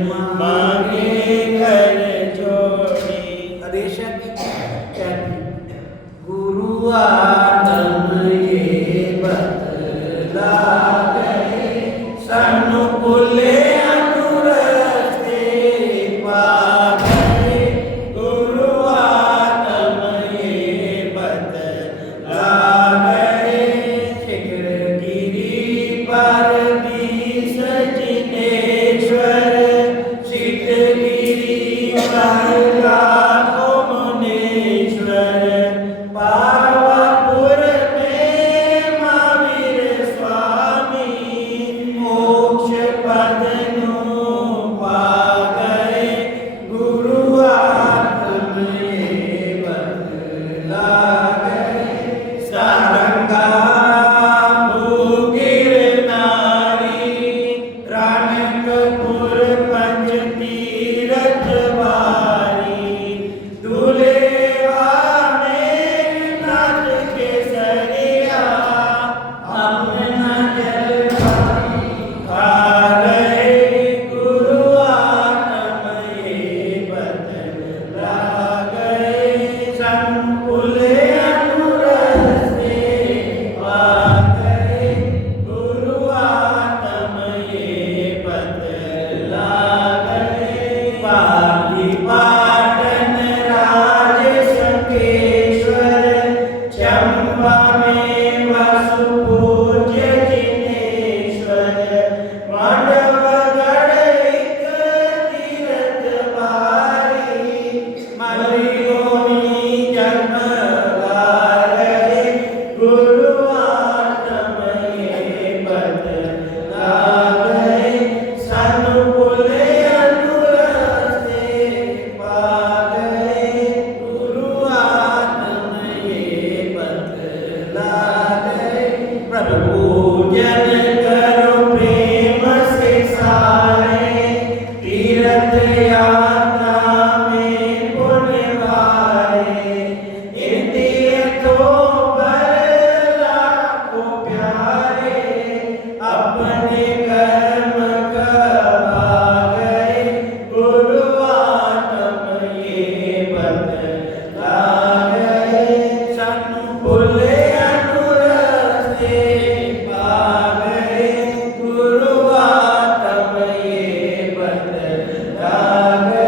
मांगे कर जोड़ी। अदेशा की गुरु आत्म ये बतला गए, सनु पुले अनुरस्ते पा गए। गुरु आत्म ये बतला गए, शिखर गिरी पर बीस जिनेश्वर, शीतगिरी पर लाखों मुनीश्वर। पावापुर में महावीर स्वामी, मोक्ष पद नु पा गए। गुरु आत्म ये बतला गए, सारंगा भूगिर नारी, राणकपुर पंच तीरथ वारी। दुलेवा में नाथ केसरिया, अपना जल खा गए। गुरु आत्म ये बतला गए, संकुल अनुरस्ते पा गए। गुरु आत्म ये बतला गए, पाली पाटन राज संकेश्वर, चंबा में वसु पूज्य जिनेश्वर। मांडवगढ़ एक तीरथ वारी, मलियोनी जन्म गारई। गुरु आत्म ये बतला गए, सनुकुल अनुरस्ते पा गए। गुरु आत्म ये बतला गए, प्रभु पूजन करो प्रेम से सारे, तीर्थ यात्रा में पुण्य वारे। इन तीर्थों पर लाखों प्यारे, अपने कर्म कमा गए। गुरु आत्म ये बतला गए, सनुकुल अनुरस्ते पा गए। गुरु आत्म ये बतला गए।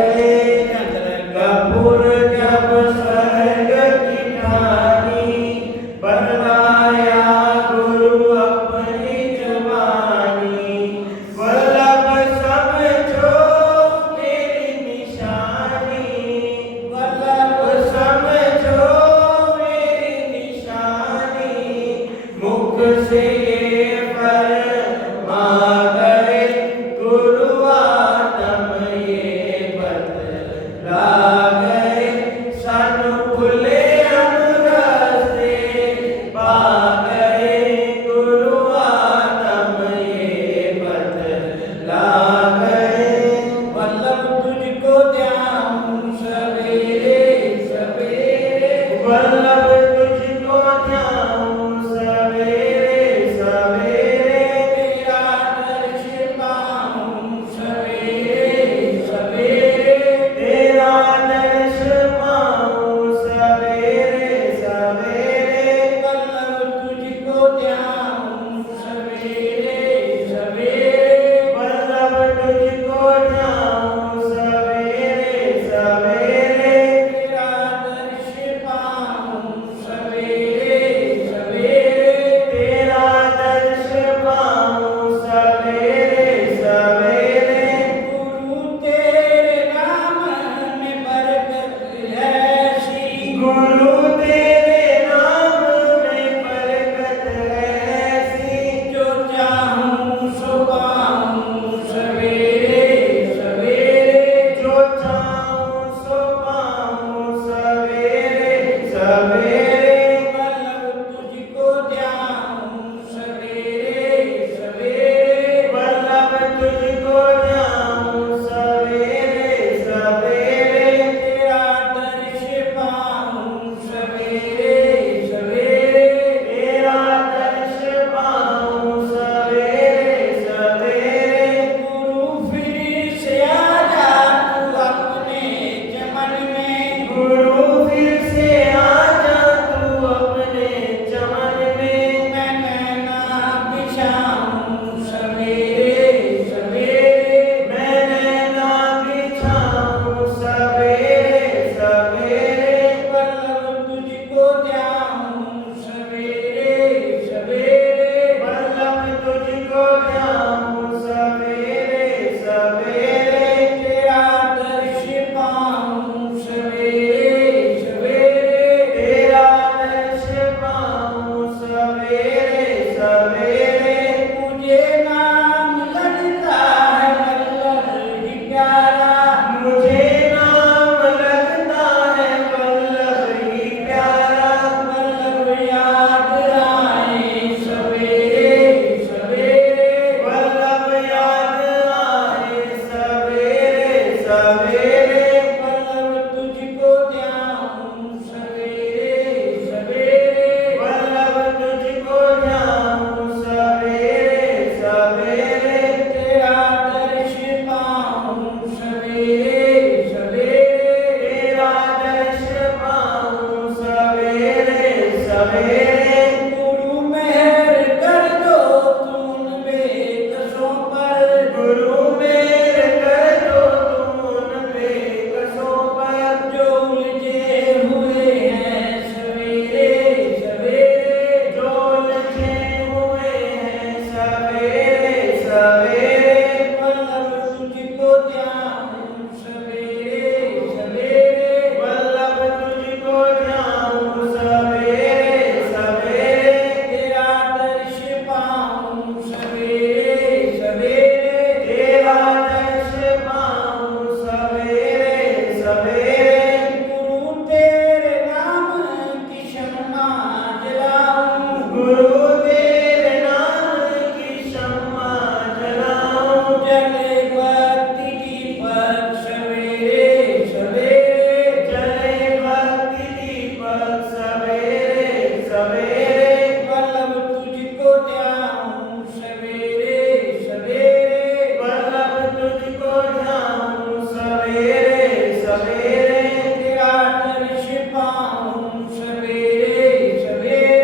प्यारा, मुझे नाम लगता है वल्लभ ही प्यारा। वल्लभ याद आए सवेरे सवेरे, वल्लभ याद आए सवेरे सवेरे। वल्लभ तुझको ध्याऊं सवेरे सवेरे, वल्लभ तुझको ध्याऊं सवेरे सवेरे। तेरा दर्श पाऊं सवेरे सवेरे, तेरा दर्श पाऊं सवेरे सवेरे। गुरु मेहर कर दो तुम उन बेकसों पर, गुरु मेहर कर दो तुम उन बेकसों पर। जो उलझे हुए हैं सवेरे सवेरे, जो उलझे हुए हैं सवेरे सवेरे। वल्लभ तुझको ध्याऊं सवेरे सवेरे, वल्लभ तुझको ध्याऊं सवेरे सवेरे। तेरा दर्श पाऊं सवेरे सवेरे, तेरा दर्श पाऊं सवेरे सवेरे। गुरु तेरे नाम की शम्मा जलाऊं, गुरु तेरे नाम की शम्मा जलाऊं। जले भक्ति दीपक सवेरे सवेरे, जले भक्ति दीपक सवेरे सवेरे। वल्लभ तुझको ध्याऊं सवेरे सवेरे, वल्लभ तुझको ध्याऊं सवेरे सवेरे। तेरा दर्श पाऊं सवेरे सवेरे,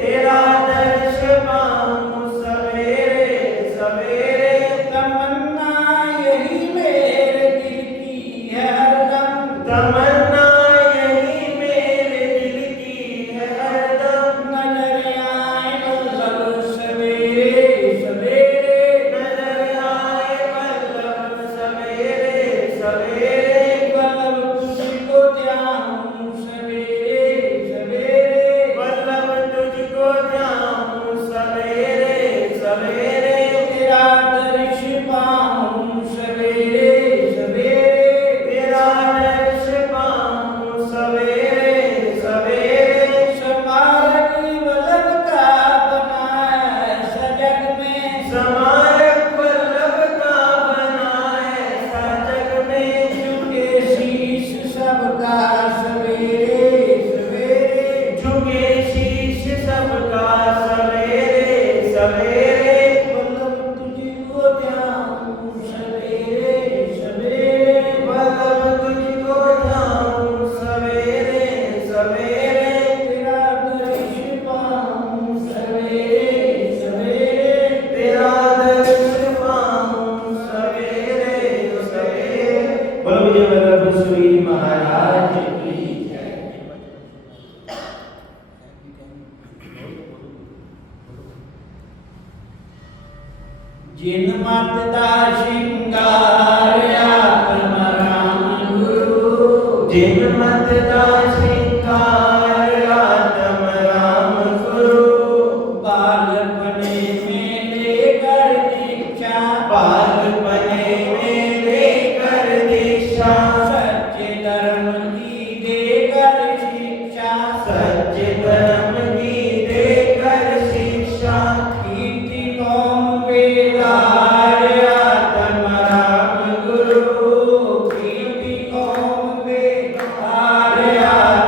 तेरा दर्श पाऊं सवेरे सवेरे। तमन्ना यही मेरे दिल की है हरदम, तमन्ना यही मेरे दिल की है हरदम। नजर आए वल्लभ सवेरे सवेरे, नजर आए वल्लभ सवेरे सवेरे। वल्लभ तुझको ध्याऊं सवेरे सवेरे, वल्लभ तुझको ध्याऊं सवेरे सवेरे। तेरा दर्श पाऊं सवेरे सवेरे, तेरा दर्श पाऊं सवेरे सवेरे। स्मारक वल्लभ का बना है सजग में, स्मारक वल्लभ का बना है जग में। झुके शीश सबका सवेरे सवेरे, झुके शीश सबका सवेरे सवेरे। वल्लभ तुझको ध्याऊं सवेरे सवेरे, वल्लभ तुझको ध्याऊं सवेरे सवेरे। तेरा दर्श पाऊं सवेरे सवेरे, तेरा दर्श पाऊं सवेरे सवेरे। बोलो विजय वल्लभ श्री महाराज की जय। जिन मत दा श्रृंगार आत्म राम गुरु, जिन मत दा श्रृंगार आत्म राम गुरु। बालपने में लेकर दीक्षा, बालपने में लेकर दीक्षा। सच्चे धर्म की देकर शिक्षा, सच्चे धर्म की देकर शिक्षा। कीर्ति कौम बेदार आत्म राम गुरु, कीर्ति कौम बेदार आत्म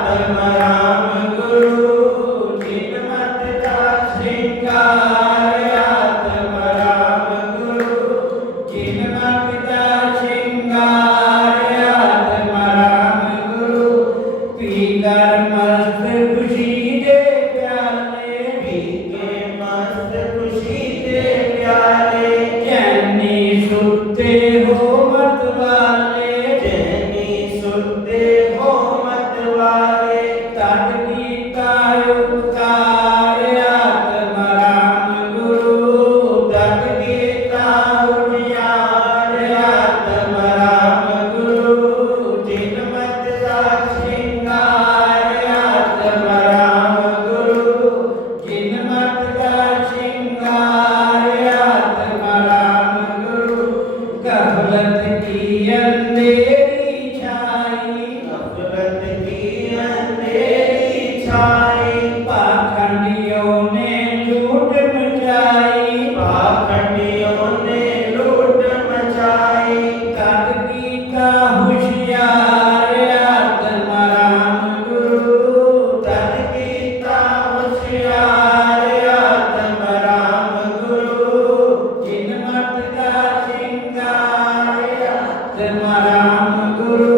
राम गुरु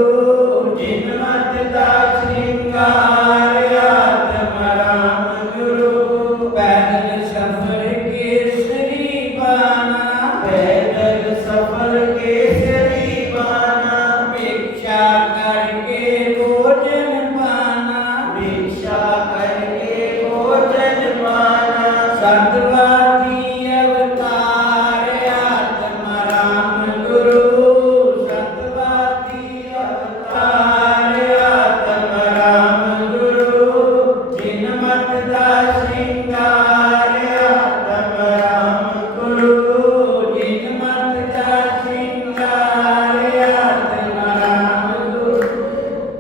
जिन मत दास श्रृंगार आत्मा राम गुरु पैदल सफर केसरी बाना पैदल सफर केसरी बाना भिक्षा करके भोजन पाना भिक्षा करके भोजन पाना सतवादी अवतार आत्मा राम गुरु सतवादी अवतार आत्मा राम गुरु जिन मत दास श्रृंगार आत्मा राम गुरु जिन मत दास श्रृंगार आत्मा राम गुरु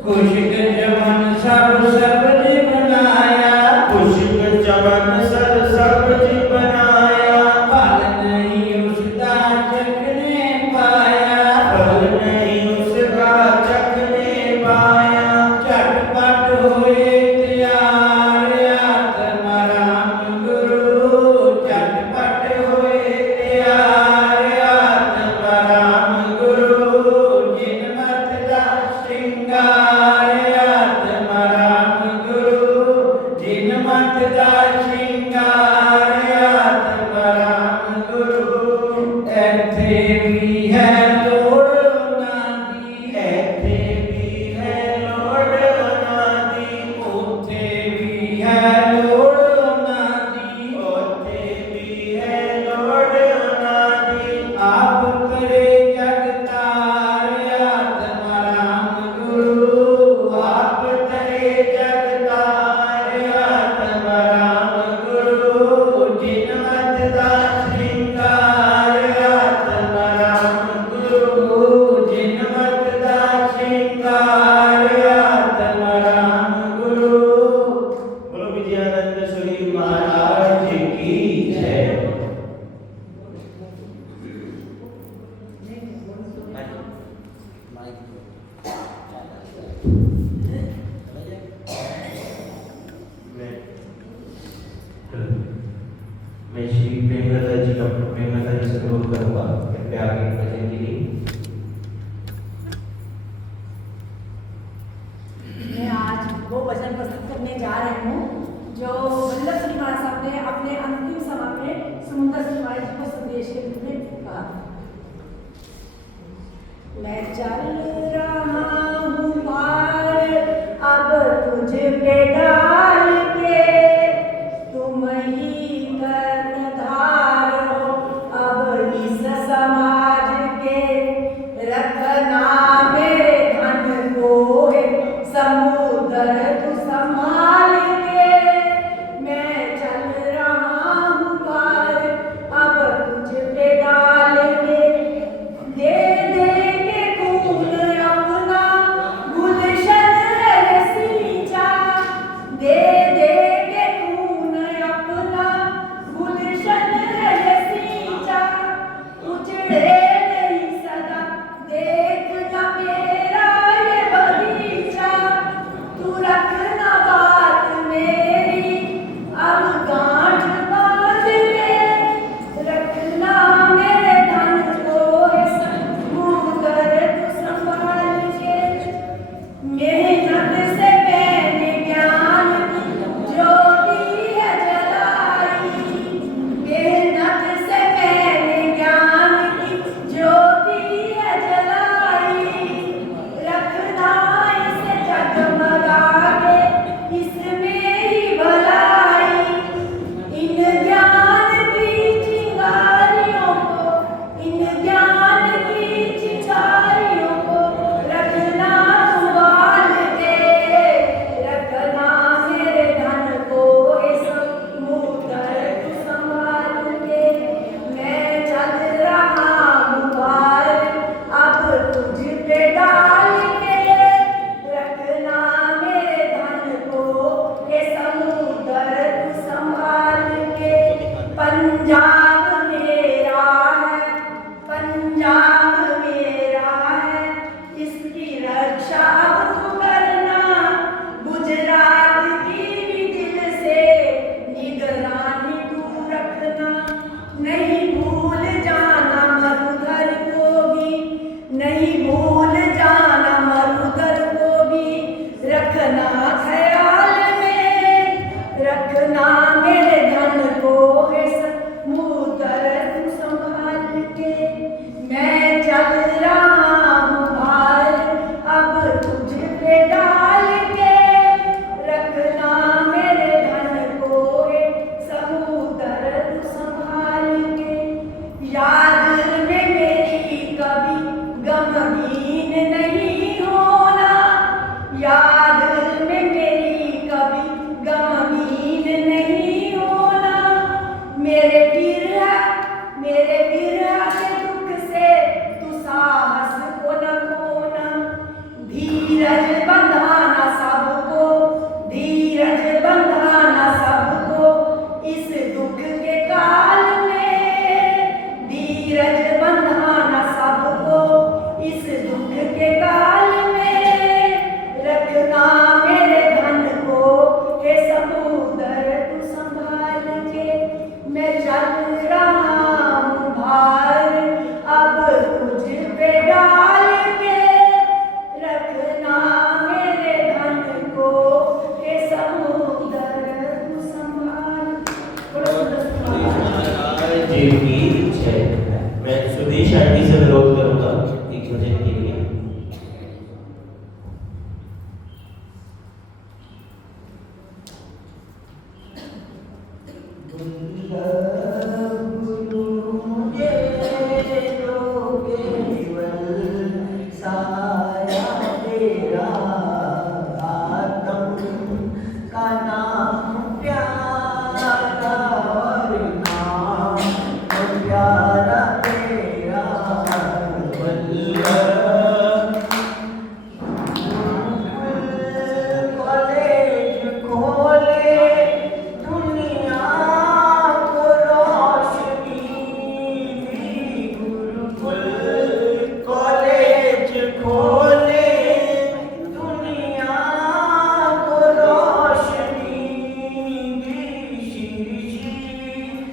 खुशक जमन सब सब्ज बनाया खुशक चमन सर सब्जी बनाया फल नहीं उसका चखने पाया फल नहीं उसका चखने पाया झटपट होए तैयार आत्मा राम गुरु झटपट होए तैयार आत्मा राम गुरु जिन मत दास श्रृंगार आत्मा राम गुरु जिन मत दास श्रृंगार आत्मा राम गुरु ऐथे भी है लोड़ ਉਹਨਾਂ ਦੀ ऐथे भी है लोड अनादि ਉੱਥੇ ਵੀ ਹੈ ਲੋੜ ਉਹਨਾਂ ਦੀ ओथे भी है लोड अनादि ਆਪ ਕਰੇ ਜਗਤਾਰ ਆਤਮਾ ਰਾਮ ਗੁਰੂ ਆਪ ਕਰੇ ਜਗਤਾਰ ਆਤਮਾ ਰਾਮ ਗੁਰੂ ਜਿਨ ਮਤ ਦਾਸ ਸ਼੍ਰਿੰਗਾਰ ਆਤਮਾ ਰਾਮ ਗੁਰੂ ਜਿਨ ਮਤ ਦਾਸ ਸ਼੍ਰਿੰਗਾਰ ਆਤਮਾ ਰਾਮ ਗੁਰੂ बोलो विजयानंद सूरी महाराज की जय मैं श्री प्रेमलता जी का प्रेमलता जी से अनुरोध करूंगा कृपया आगे भजन के लिए मैं आज वो भजन प्रस्तुत करने जा रही हूँ जो वल्लभ श्री महाराज साहब ने अपने अंतिम समय में समुद्र श्री महाराज जी को संदेश के रूप में कहा। मैं चल रहा हूँ पार अब तुझ पे डाल के तुम ही कर्णधार हो अब इस समाज के रखना मेरे धन को है समुद्र तू संभाल के मैं चल रहा हूँ पार अब तुझ पे डाल के दे दे के खून खोले दुनिया को रोशनी दी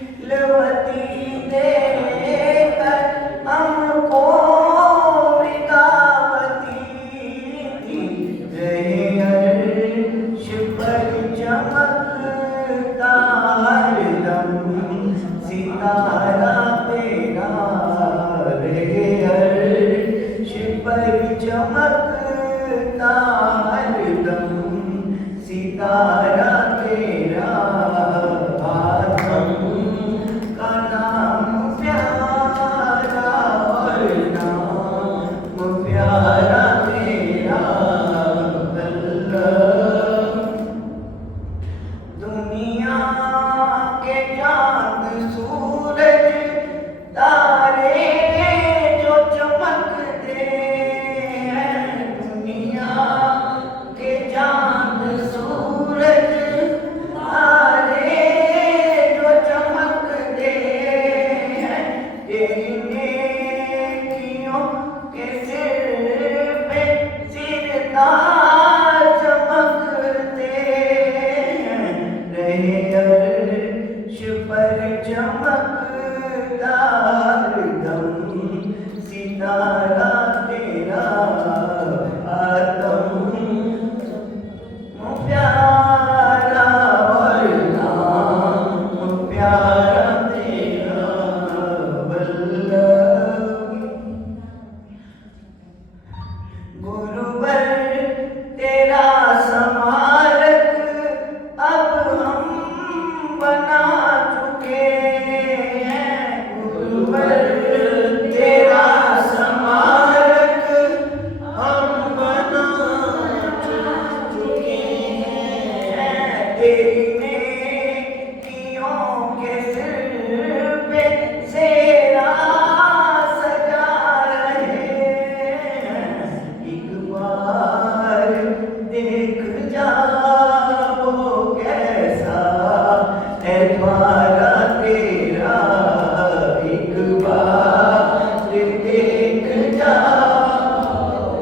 शीलवती देकर हमको मृगावती दी रहे अर्श पर चमकता हरदम सितारा तेरा रहे अर्श पर चमकता हरदम सितारा तेरा आदम का नाम प्यारा और नाम प्यारा तेरा अल्लाह दुनिया के चांद सूरज तारे जो चमकते हैं दुनिया के चांद सूरज तारे जो चमकते हैं तेरी नेकियों के सिर पे सिरदार चमकते हैं रहे अर्श पर चमकता हरदम सितारा तेरा आदम प्यारा और नाम प्यारा तेरा वल्लभ गुरुवर तेरा स्मारक अब हम बना चुके हैं गुरुवर तेरा स्मारक हम बना चुके हैं तेरी नेकियों के सिर पे सेरा सजा रहे हैं एक बार देख जा वो कैसा है द्वारा तेरा एक बार देख जा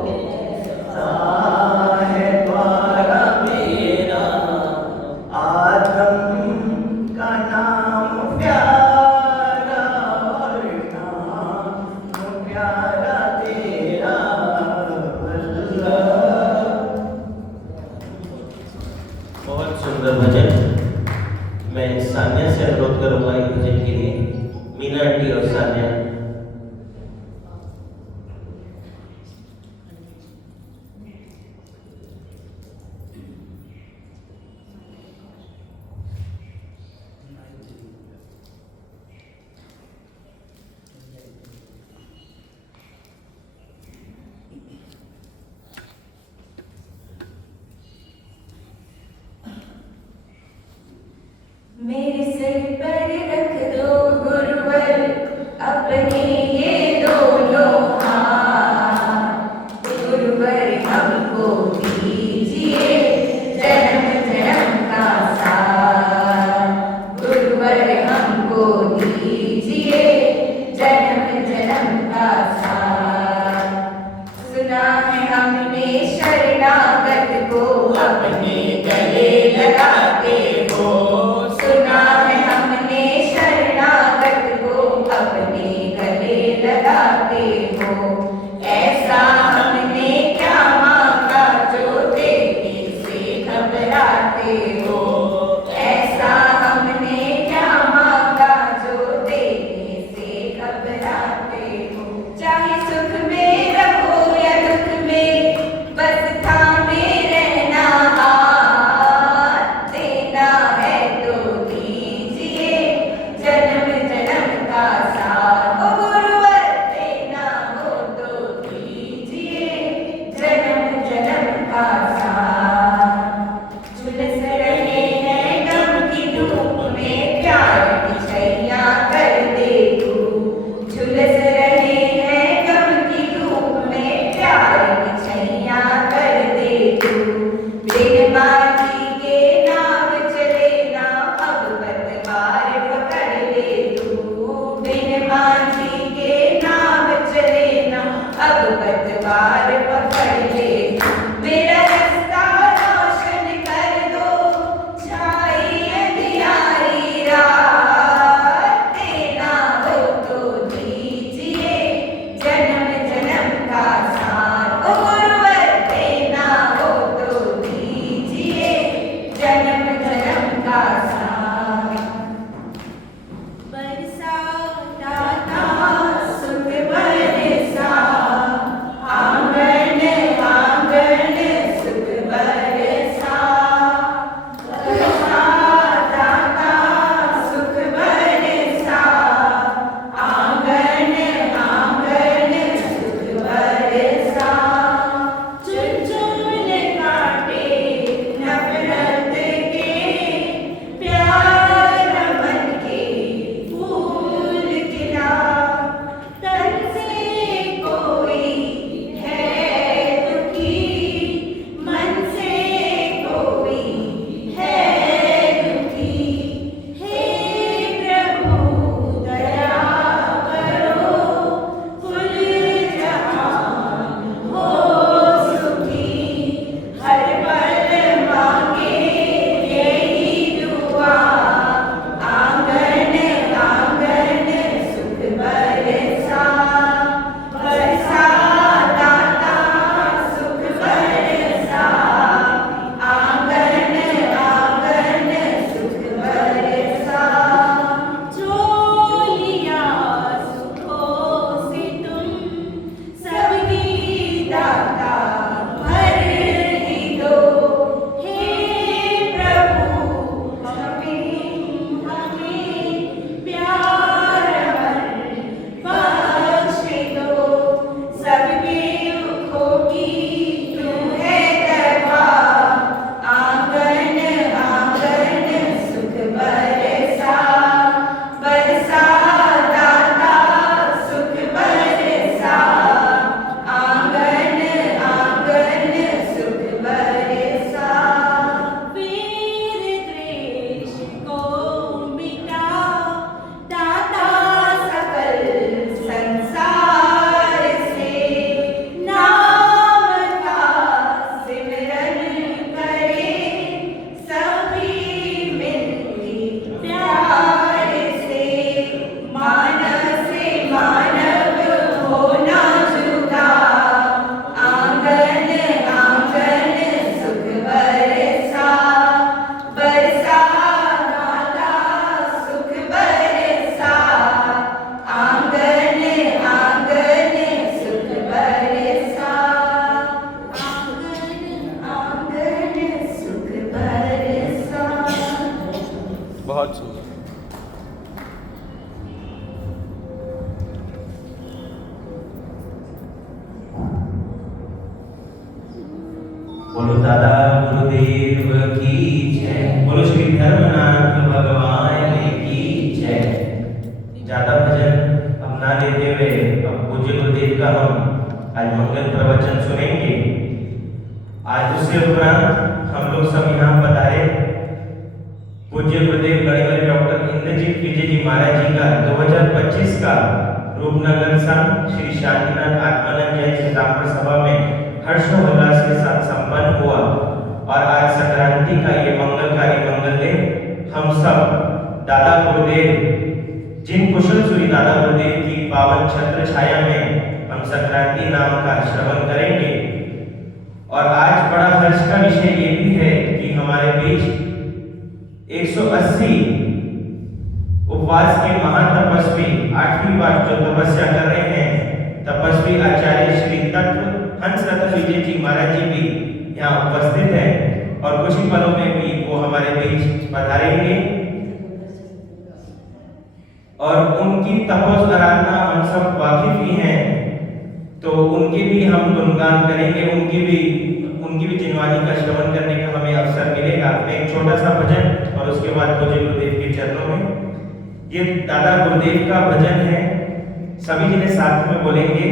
कैसा है द्वारा तेरा आदम का नाम प्यारा और नाम प्यारा तेरा अल्लाह बहुत सुंदर भजन। मैं सान्या से अनुरोध करूंगा एक भजन के लिए, मीना आंटी और सान्या। मेरे सिर पर रख दो गुरुवर अपने ये दोनों हाथ गुरुवर हमको दीजिए जन्म जन्म का साथ गुरुवर हमको दीजिए जन्म जन्म का साथ सुना है हमने शरणागत को अपने गले लगाते हो सुना है हमने शरणागत को अपने गले लगाते हो ऐसा हमने क्या मांगा जो देने से घबराते हो ऐसा हमने क्या मांगा जो देने से घबराते हो चाहे सुख में रहो या दुख में बस थामे रहना हाथ देना है तो तलवार पकड़ ले, मेरा रास्ता रोशन कर दो, छाई अंधियारी रात, देना हो तो दीजिए जन्म जन्म का साथ। ओ गुरुवर देना हो तो दीजिए जन्म जन्म का साथ। बरसा दाता सुख बरसा, आंगन आंगन सुख बरसा। बरसा दाता सुख बरसा, आंगन आंगन सुख बरसा। चुन चुन काटे नफरत के, प्यार मन के फूल खिला। तन से कोई है दुखी, मन से कोई है दुखी। हे प्रभु दया करो, कुल जहान हो सुखी। हर पल मांगे यही दुआ, आंगन आंगन सुख बरसा। बरसा दाता सुख बरसा, आंगन आंगन सुख बरसा। चोलिया सुखों से तुम सबकी दाता भर ही दो। हे प्रभु हमें प्यार बख्श दो, सबके दुखों की तुम है दवा, आंगन आंगन सुख बरसा। बरसा दाता सुख बरसा, आंगन आंगन सुख बरसा। वीर द्वेष को मिटा दाता सकल संसार से, नाम का सिमरन करे सभी मिलके प्यार से। मानव से मानव होना जुदा, आंगन आंगन सुख बरसा। बरसा दाता सुख बरसा, आंगन आंगन सुख बरसा। आंगन आंगन सुख बरसा। बहुत सुंदर। बोलो दादा गुरुदेव की जय, बोलो श्री धर्मनाथ भगवान की जय। ज्यादा भजन अब ना लेते हुए अब पूज्य गुरुदेव का हम आज मंगल प्रवचन सुनेंगे। आज उससे उपरांत हम लोग सब यहाँ पधारे पूज्य गुरुदेव गणिवरी डॉक्टर इंद्रजीत विजय जी महाराज जी का 2025 का रूपनगर संघ श्री शांतिनाथ आत्मानंद जैन चिंतामण सभा में हर्षोल्लास के साथ संपन्न हुआ। और आज संक्रांति का ये मंगलकारी मंगल दिन हम सब दादा गुरुदेव, जिन कुशल सूरी दादा गुरुदेव की पावन छत्र छाया में हम संक्रांति नाम का श्रवण करेंगे। और आज बड़ा हर्ष का विषय ये भी है कि हमारे बीच 180 उपवास के महान तपस्वी 8वीं बार जो तपस्या कर रहे हैं, तपस्वी आचार्य श्री तत्व हंसरथ विजय जी महाराज जी भी यहाँ उपस्थित हैं और कुछ ही पलों में भी वो हमारे बीच पधारेंगे। और उनकी तपोस आराधना हम सब वाकिफ ही हैं, तो उनकी भी हम गुणगान करेंगे, उनकी भी जिनवानी का श्रवण करने का हमें अवसर मिलेगा। एक छोटा सा भजन और उसके बाद पूज्य गुरुदेव के चरणों में ये दादा गुरुदेव का भजन है, सभी जने साथ में बोलेंगे।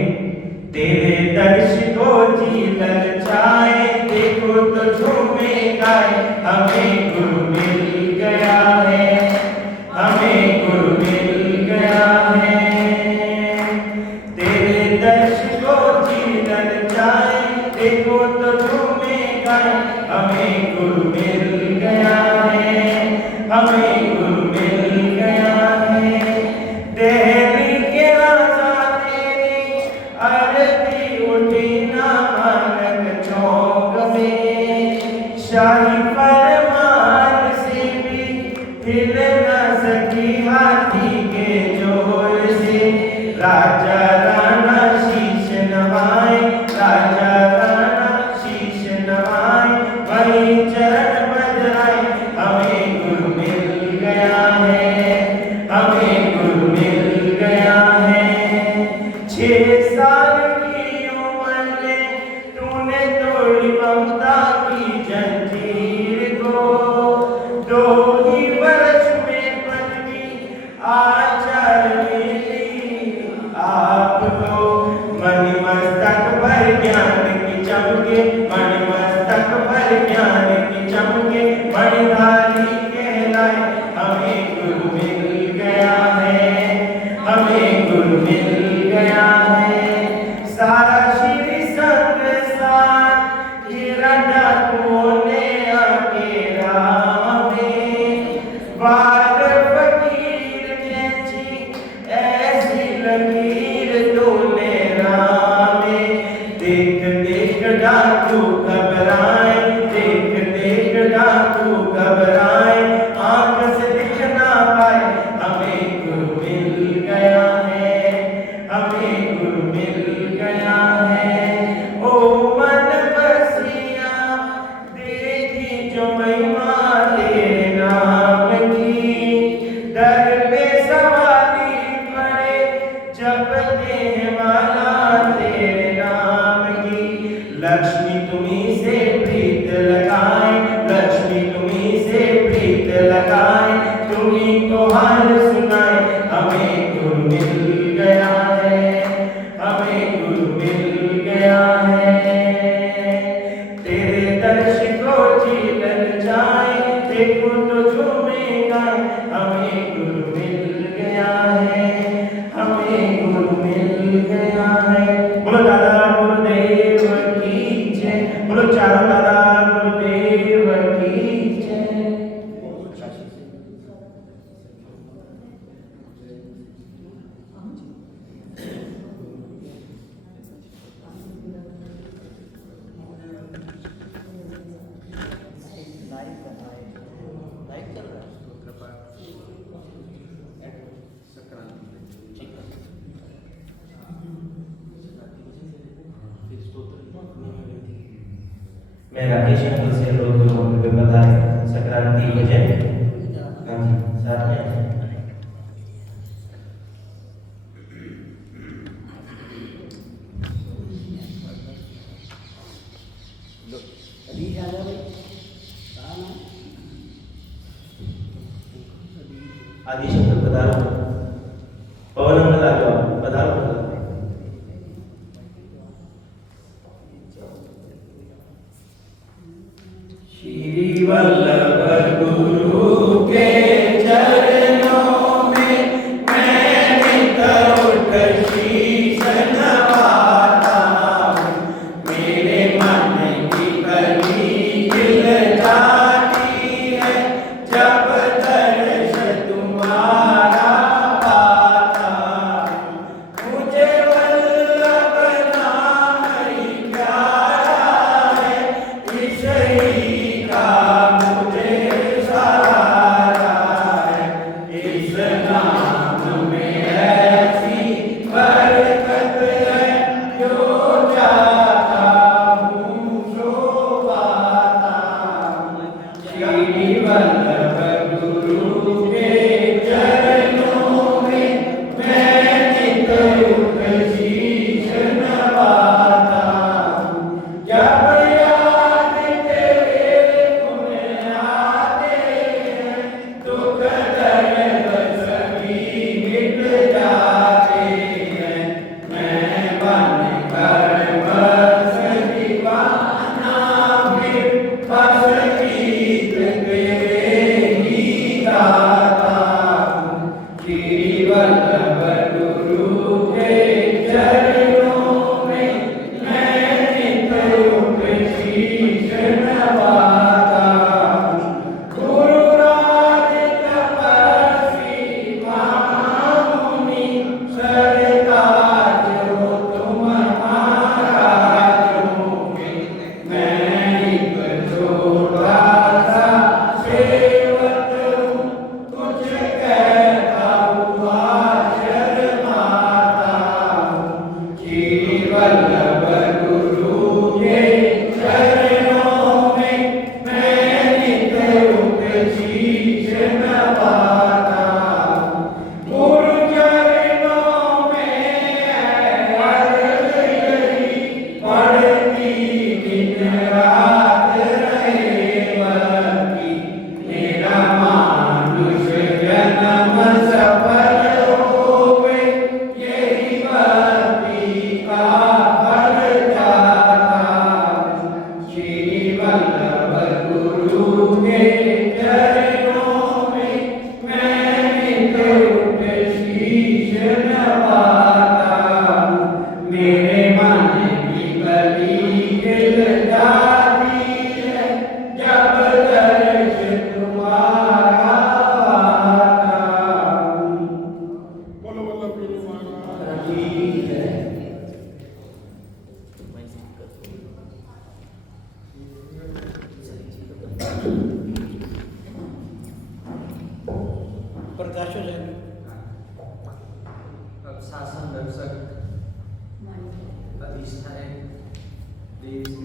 तेरे दर्श को जी ललचाए, देखो तो झूमे गाए, हमें गुरु मिल गया है, हमें गुरु मिल गया है। तेरे दर्श को जी ललचाए, देखो तो तुम्हें गाए हमें गुरु मिल गया है, हमें गुरु मिल गया है। दिल्ली के राजा तेरी आरती उठी ना मानक चौक में, शाही फरमान से भी हिल न सकी हाथी के जोर से। राजा राणा शीश नवाए, राजा राणा शीश नवाए, वही चरण बजराए हमें गुरु मिल गया है, हमें गुरु मिल गया है। 6 साल की उम्र में तूने तोड़ी ममता की जंजीर को, 2 ही वर्ष में पदवी आचार मिली आपको। मणिमस्तक पर ज्ञान की चमके, मणिमस्तक पर ज्ञान की चमके, मणिधारी कहलाए हमें गुरु मिल गया है, हमें गुरु मिल गया है। सारा श्री संग साथ हीरा डाकुओं ने आके रामे, वार फकीर कैंची ऐसी लकीर तूने रामे। देख देख डाकू घबराए, देख देख डाकू घबराए, आंख से दिख ना पाए हमें गुरु मिल गया है, हमें गुरु मिल गया है। ओ मन बसिया देखी जो महिमा तेरे नाम की, दर पे सवारी पड़े जपते हैं माला तेरे नाम की। लक्ष्मी तुम्हीं से प्रीत लगाए, लक्ष्मी तुम्हीं से प्रीत लगाए, तुम्हीं को हाल सुनाए हमें गुरु मिल गया है, हमें गुरु मिल गया है। तेरे दर्श को जी लग जाए, देखो तो झूमे गाए हमें गुरु मिल गया है, हमें गुरु मिल गया है। बोलो दादा गुरुदेव की जय, बोलो चारों दादा गुरुदेव की जय। मैं राकेश अंकल से लोग बताए संक्रांति भजन। हाँ जी, साथ में आदि शंकर पधारो, पवन अंकल आ जाओ, पधारो। श्री वल्लभ गुरु के चरणों में मैं नित उठ शीश नवाता हूँ। मेरे मन की कली खिल जाती है जब दर्श तुम्हारा पाता हूँ। मुझे वल्लभ नाम ही प्यारा है, ईशई मुझे सहारा है। इस नाम में ऐसी बरकत है, जो चाहता हूँ सो पाता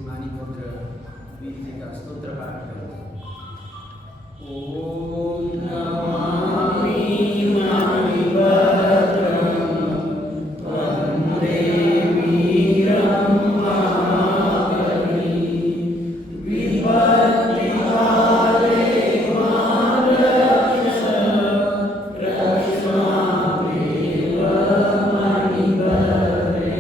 मानी पुत्र वीर जी का स्तोत्र पाठ करें। ओम नमामि मणिभद्रं वन्दे वीरं महाबली विपत्तिकाले मां रक्ष मामेव मणिभद्रे।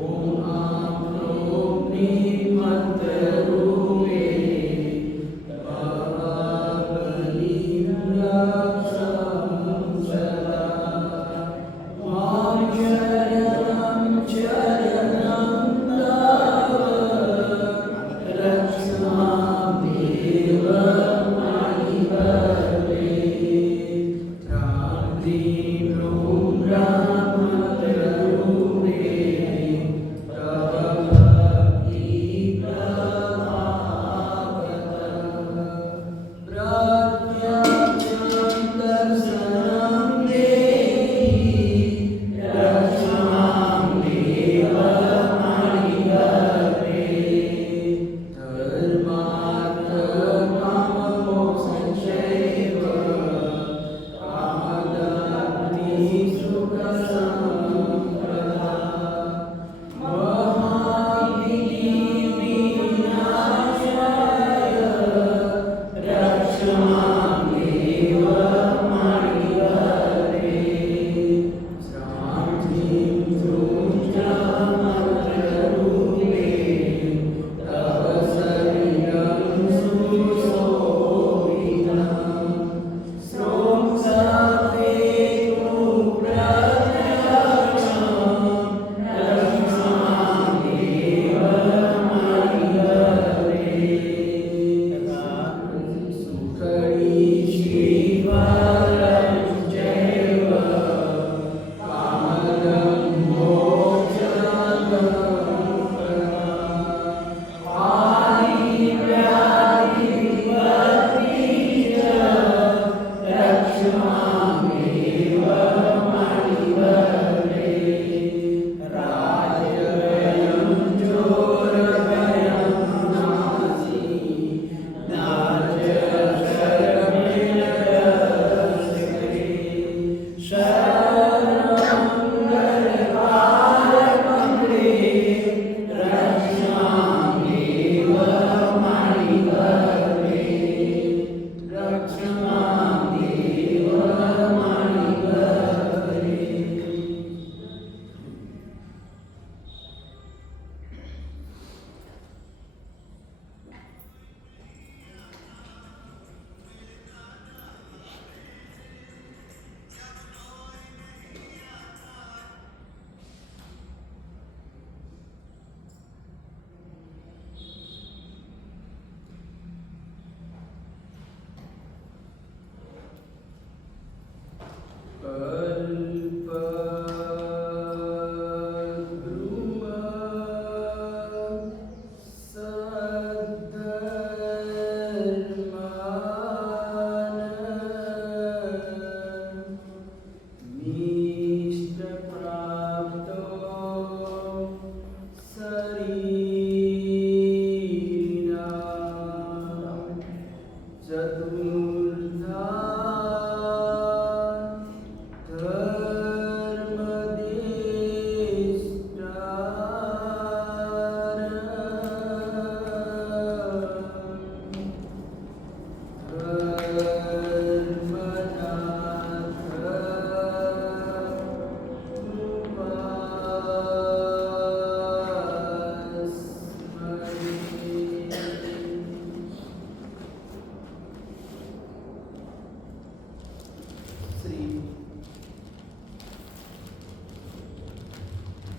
ओम आं क्रों नीमद्रूपे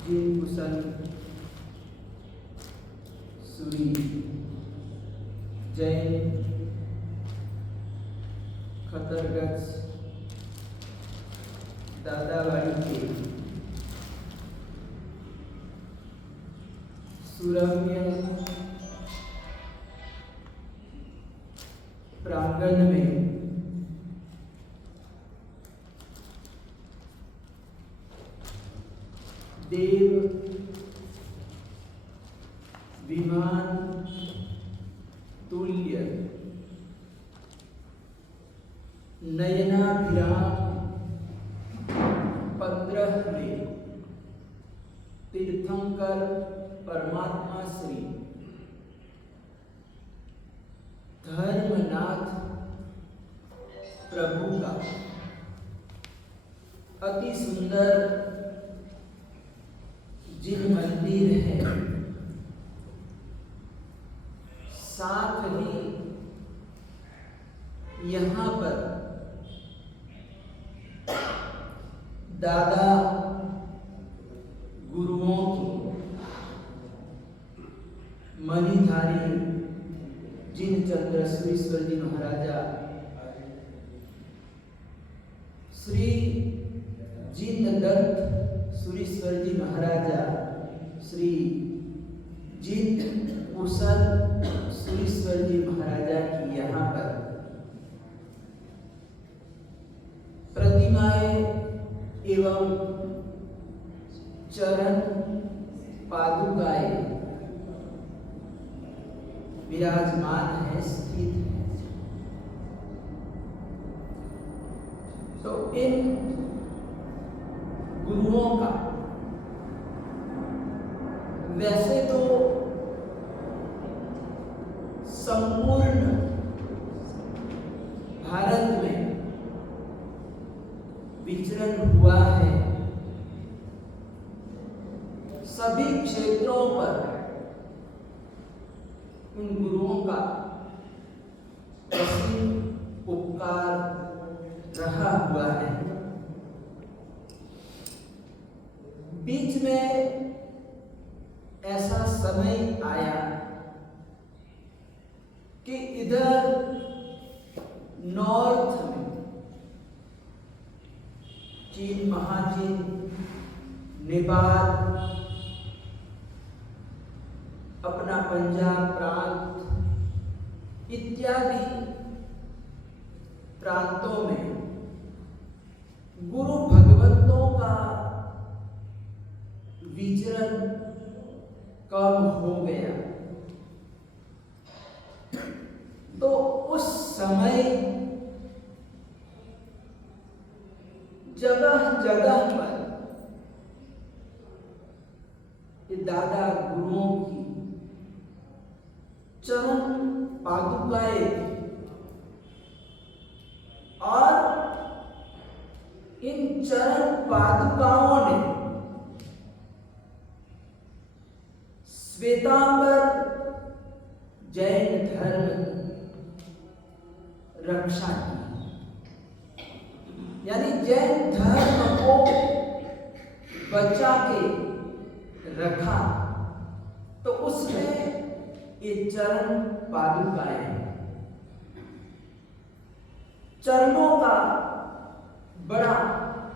कुशल सूरी जय खतरगंज दादावाड़ी के सुरम्य प्रांगण में देव विमान तुल्य नयनाभिराम 15 में तीर्थंकर परमात्मा श्री धर्मनाथ प्रभु का अति सुंदर जिन मंदिर है, साथ ही यहाँ पर दादा गुरुओं की मणिधारी जिन चंद्र सुरेश्वर जी महाराजा, श्री जिन दत्त सुरेश्वर जी महाराजा, श्री जिन कुशल सुरेश्वर जी महाराजा की यहाँ पर प्रतिमाएं एवं चरण पादुकाएं विराजमान है, स्थित है। तो इन गुरुओं का वैसे तो संपूर्ण भारत में विचरण हुआ है, सभी क्षेत्रों पर उन गुरुओं का असीम उपकार रहा हुआ है। बीच में ऐसा समय आया कि इधर नॉर्थ में चीन, महाचीन, नेपाल, अपना पंजाब प्रांत इत्यादि प्रांतों में गुरु भगवंतों का विचरण कम हो गया। तो उस समय जगह जगह पर दादा गुरुओं की चरण पादुकाएं और इन चरण पादुकाओं ने श्वेतांबर जैन धर्म रक्षा की, यानी जैन धर्म को बचा के रखा। तो उसमें ये चरण पादुकाएं, चरणों का बड़ा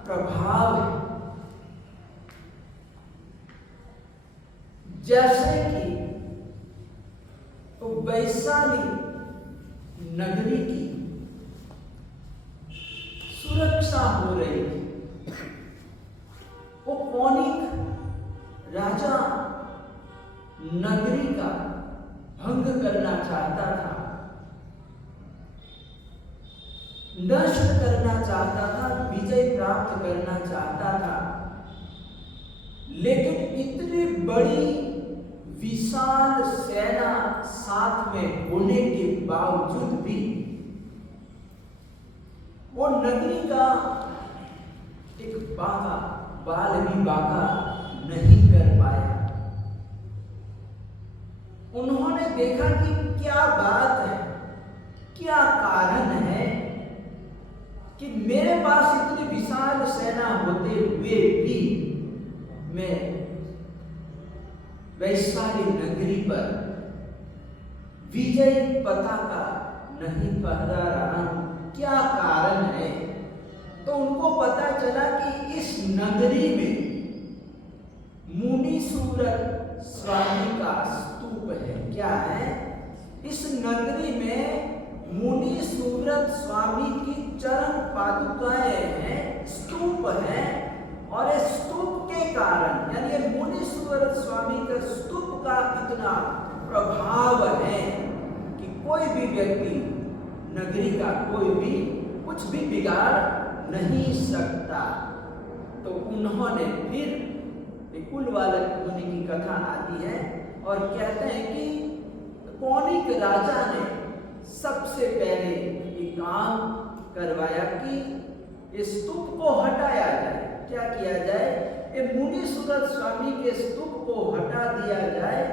प्रभाव है। जैसे कि तो वैशाली नगरी की सुरक्षा हो रही थी। वो पौनिक राजा नगरी का भंग करना चाहता था, नष्ट करना चाहता था, विजय प्राप्त करना चाहता था। लेकिन इतनी बड़ी विशाल सेना साथ में होने के बावजूद भी वो नगरी का एक बाल भी बाका नहीं कर पाया। उन्होंने देखा कि क्या बात है, क्या कारण है कि मेरे पास इतनी विशाल सेना होते हुए भी मैं वैशाली नगरी पर विजय पताका नहीं फहरा रहा हूं, क्या कारण है। तो उनको पता चला कि इस नगरी में मुनि सूरत स्वामी का स्तूप है। क्या है? इस नगरी में मुनि सूरत स्वामी की चरण पादुकाएं हैं, स्तूप है। और इस स्तूप के कारण, यानी ये मुनि सूरत स्वामी के स्तूप का इतना प्रभाव है कि कोई भी व्यक्ति नगरी का कोई भी कुछ भी बिगाड़ नहीं सकता। तो उन्होंने फिर कुलवालक मुनि की कथा आती है और कहते हैं कि कौनिक राजा ने सबसे पहले ये काम करवाया कि इस स्तूप को हटाया जाए। क्या किया जाए? ये मुनि सूरत स्वामी के स्तूप को हटा दिया जाए,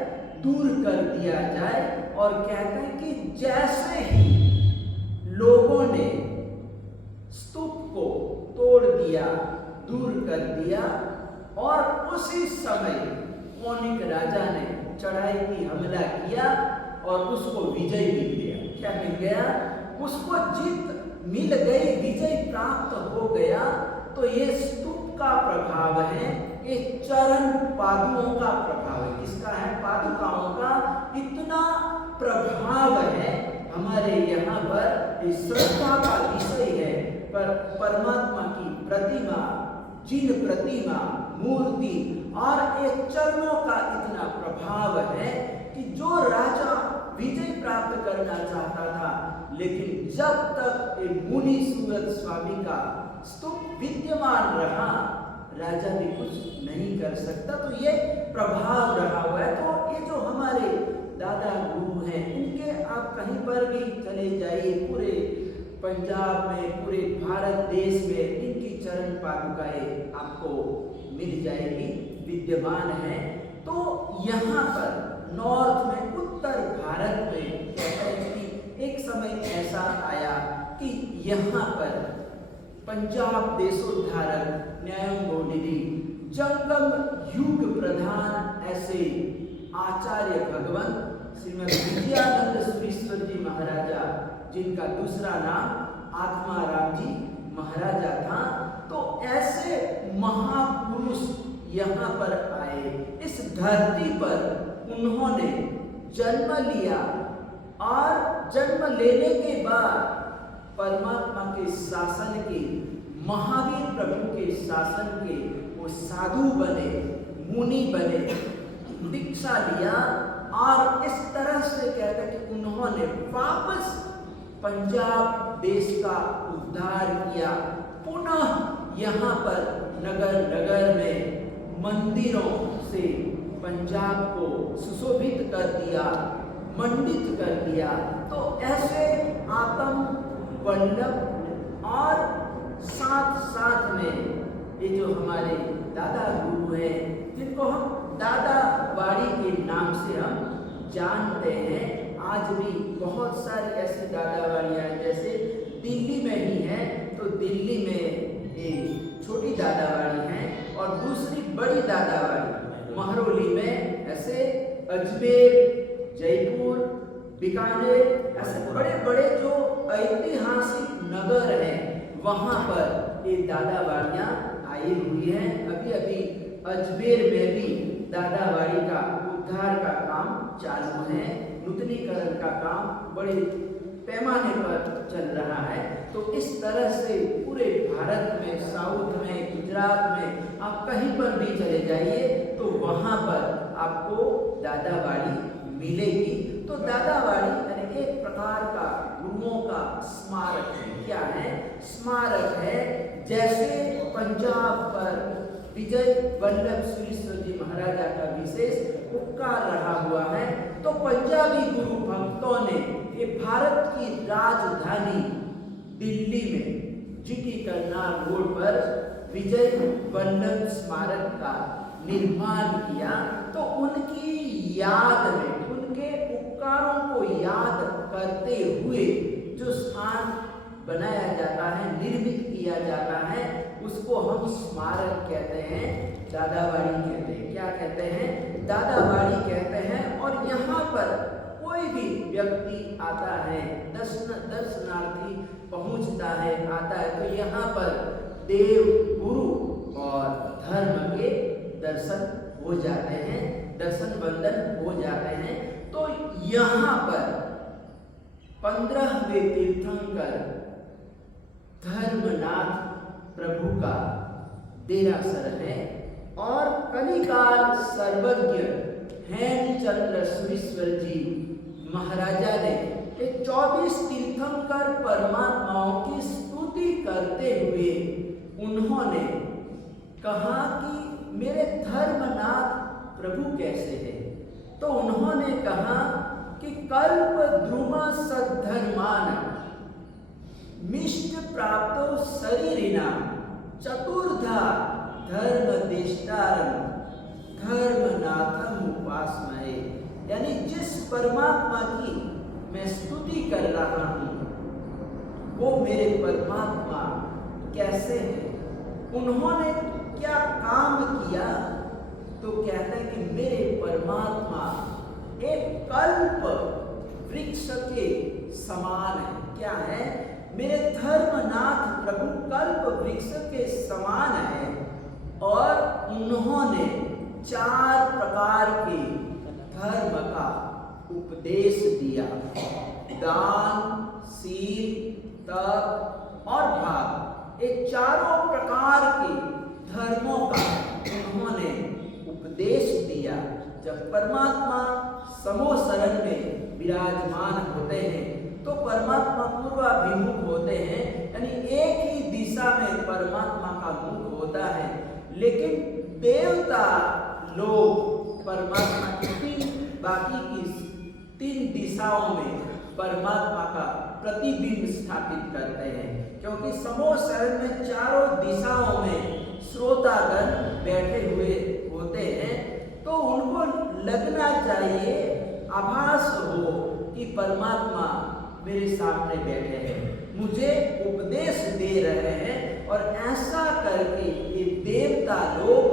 दूर कर दिया जाए। और कहते हैं कि जैसे ही लोगों ने स्तूप को तोड़ दिया, दूर कर दिया, और उसी समय कौनिक राजा ने चढ़ाई की हमला किया और उसको विजय मिल गया। क्या मिल गया? उसको जीत मिल गई, विजय प्राप्त हो गया। तो ये स्तूप का प्रभाव है, ये चरण पादुओं का प्रभाव है। किसका है? पादुकाओं का इतना प्रभाव है हमारे यहाँ पर। इस श्रद्धा का विषय है पर परमात्मा की प्रतिमा, जिन प्रतिमा, मूर्ति और एक चरणों का इतना प्रभाव है कि जो राजा विजय प्राप्त करना चाहता था, लेकिन जब तक ये मुनि सूरत स्वामी का स्तूप विद्यमान रहा, राजा भी कुछ नहीं कर सकता। तो ये प्रभाव रहा हुआ है। तो ये जो हमारे दादा गुरु हैं, इनके आप कहीं पर भी चले जाइए, पूरे पंजाब में, पूरे भारत देश में इनकी चरण पादुकाएं आपको मिल जाएगी, विद्यमान है। तो यहाँ पर नॉर्थ में, उत्तर भारत में कहते हैं कि एक समय ऐसा आया कि यहाँ पर पंजाब देशोद्धारक न्यायमोनिधि जंगम युग प्रधान ऐसे आचार्य भगवान श्रीमद विजयानंद सुरीश्वर जी महाराजा, जिनका दूसरा नाम आत्माराम जी महाराजा था, तो ऐसे महापुरुष यहाँ पर आए। इस धरती पर उन्होंने जन्म लिया और जन्म लेने के बाद परमात्मा के शासन के, महावीर प्रभु के शासन के वो साधु बने, मुनि बने, दीक्षा लिया। और इस तरह से कहते हैं कि उन्होंने वापस पंजाब देश का उद्धार किया। पुनः यहाँ पर नगर नगर में मंदिरों से पंजाब को सुशोभित कर दिया, मंडित कर दिया। तो ऐसे आत्म वल्लभ और साथ साथ में ये जो हमारे दादा गुरु हैं, जिनको हम दादा वाड़ी के नाम से हम जानते हैं, आज भी बहुत सारी ऐसी दादा वाड़ियाँ हैं। जैसे दिल्ली में ही है, तो दिल्ली में ये छोटी दादा वाड़ी है और दूसरी बड़ी दादा वाड़ी महरौली में, ऐसे अजमेर, जयपुर, बीकानेर, ऐसे बड़े बड़े जो ऐतिहासिक नगर हैं, वहाँ पर ये दादा वाड़ियाँ आई हुई हैं। अभी अभी अजमेर में भी दादा वाड़ी का उद्धार का काम चालू है, नूतनीकरण का काम बड़े पैमाने पर चल रहा है। तो इस तरह से पूरे भारत में, साउथ में, गुजरात में आप कहीं पर भी चले जाइए तो वहाँ पर आपको दादा वाड़ी मिलेगी। तो दादा वाड़ी यानी एक प्रकार का गुरुओं का स्मारक है। क्या है? स्मारक है। जैसे पंजाब पर विजय वल्लभ सुरीश्वर जी महाराजा का विशेष उपकार रहा हुआ है, तो पंजाबी गुरु भक्तों ने ये भारत की राजधानी दिल्ली में जीटी करनाल रोड पर विजय वल्लभ स्मारक का निर्माण किया। तो उनकी याद में, उनके उपकारों को याद करते हुए जो स्थान बनाया जाता है, निर्मित किया जाता है, उसको हम स्मारक कहते हैं, दादावाड़ी कहते हैं। क्या कहते हैं? दादावाड़ी कहते हैं। और यहाँ पर कोई भी व्यक्ति आता है, दर्शनार्थी पहुँचता है, आता है, तो यहाँ पर देव, गुरु और धर्म के दर्शन हो जाते हैं, दर्शन बंदन हो जाते हैं। तो यहाँ पर 15वें तीर्थंकर धर्मनाथ प्रभु का देरासर है और कलिकाल सर्वज्ञ हेमचंद्र सुरीश्वर जी महाराजा ने ये 24 तीर्थंकर परमात्माओं की स्तुति करते हुए उन्होंने कहा कि मेरे धर्मनाथ प्रभु कैसे हैं। तो उन्होंने कहा कि कल्प द्रुमा सद्धर्मान मिष्ट प्राप्तो शरीरिना चतुर्धा धर्म देष्टारम धर्मनाथम उपासमहे। यानी जिस परमात्मा की मैं स्तुति कर रहा हूं वो मेरे परमात्मा कैसे हैं, उन्होंने क्या काम किया। तो कहते हैं कि मेरे परमात्मा एक कल्प वृक्ष के समान है। क्या है? मेरे धर्मनाथ प्रभु कल्प वृक्ष के समान है और उन्होंने 4 प्रकार के धर्म का उपदेश दिया। दान, सील, तप और भाव, ये चारों प्रकार के धर्मों का उन्होंने उपदेश दिया। जब परमात्मा समो शरण में विराजमान होते हैं तो परमात्मा पूर्वाभिमुख होते हैं, यानी एक ही दिशा में परमात्मा का मुख होता है। लेकिन देवता लोग परमात्मा की बाकी की 3 दिशाओं में परमात्मा का प्रतिबिंब स्थापित करते हैं, क्योंकि समो शरण में चारों दिशाओं में श्रोतागण बैठे हुए होते हैं। तो उनको लगना चाहिए, आभास हो कि परमात्मा मेरे सामने बैठे हैं, मुझे उपदेश दे रहे हैं। और ऐसा करके ये देवता लोग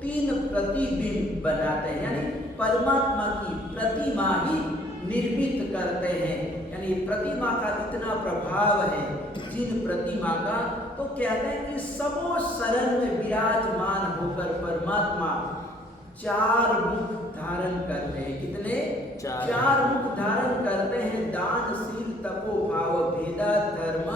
3 प्रतिबिंब बनाते हैं, यानी परमात्मा की प्रतिमा ही निर्मित करते हैं। यानी प्रतिमा का इतना प्रभाव है जिन प्रतिमा का, तो कहते हैं कि समो शरण में विराजमान होकर परमात्मा 4 मुख धारण करते हैं। कितने? 4 मुख धारण करते हैं। दान, सील, तपो, भाव, भेदा, धर्म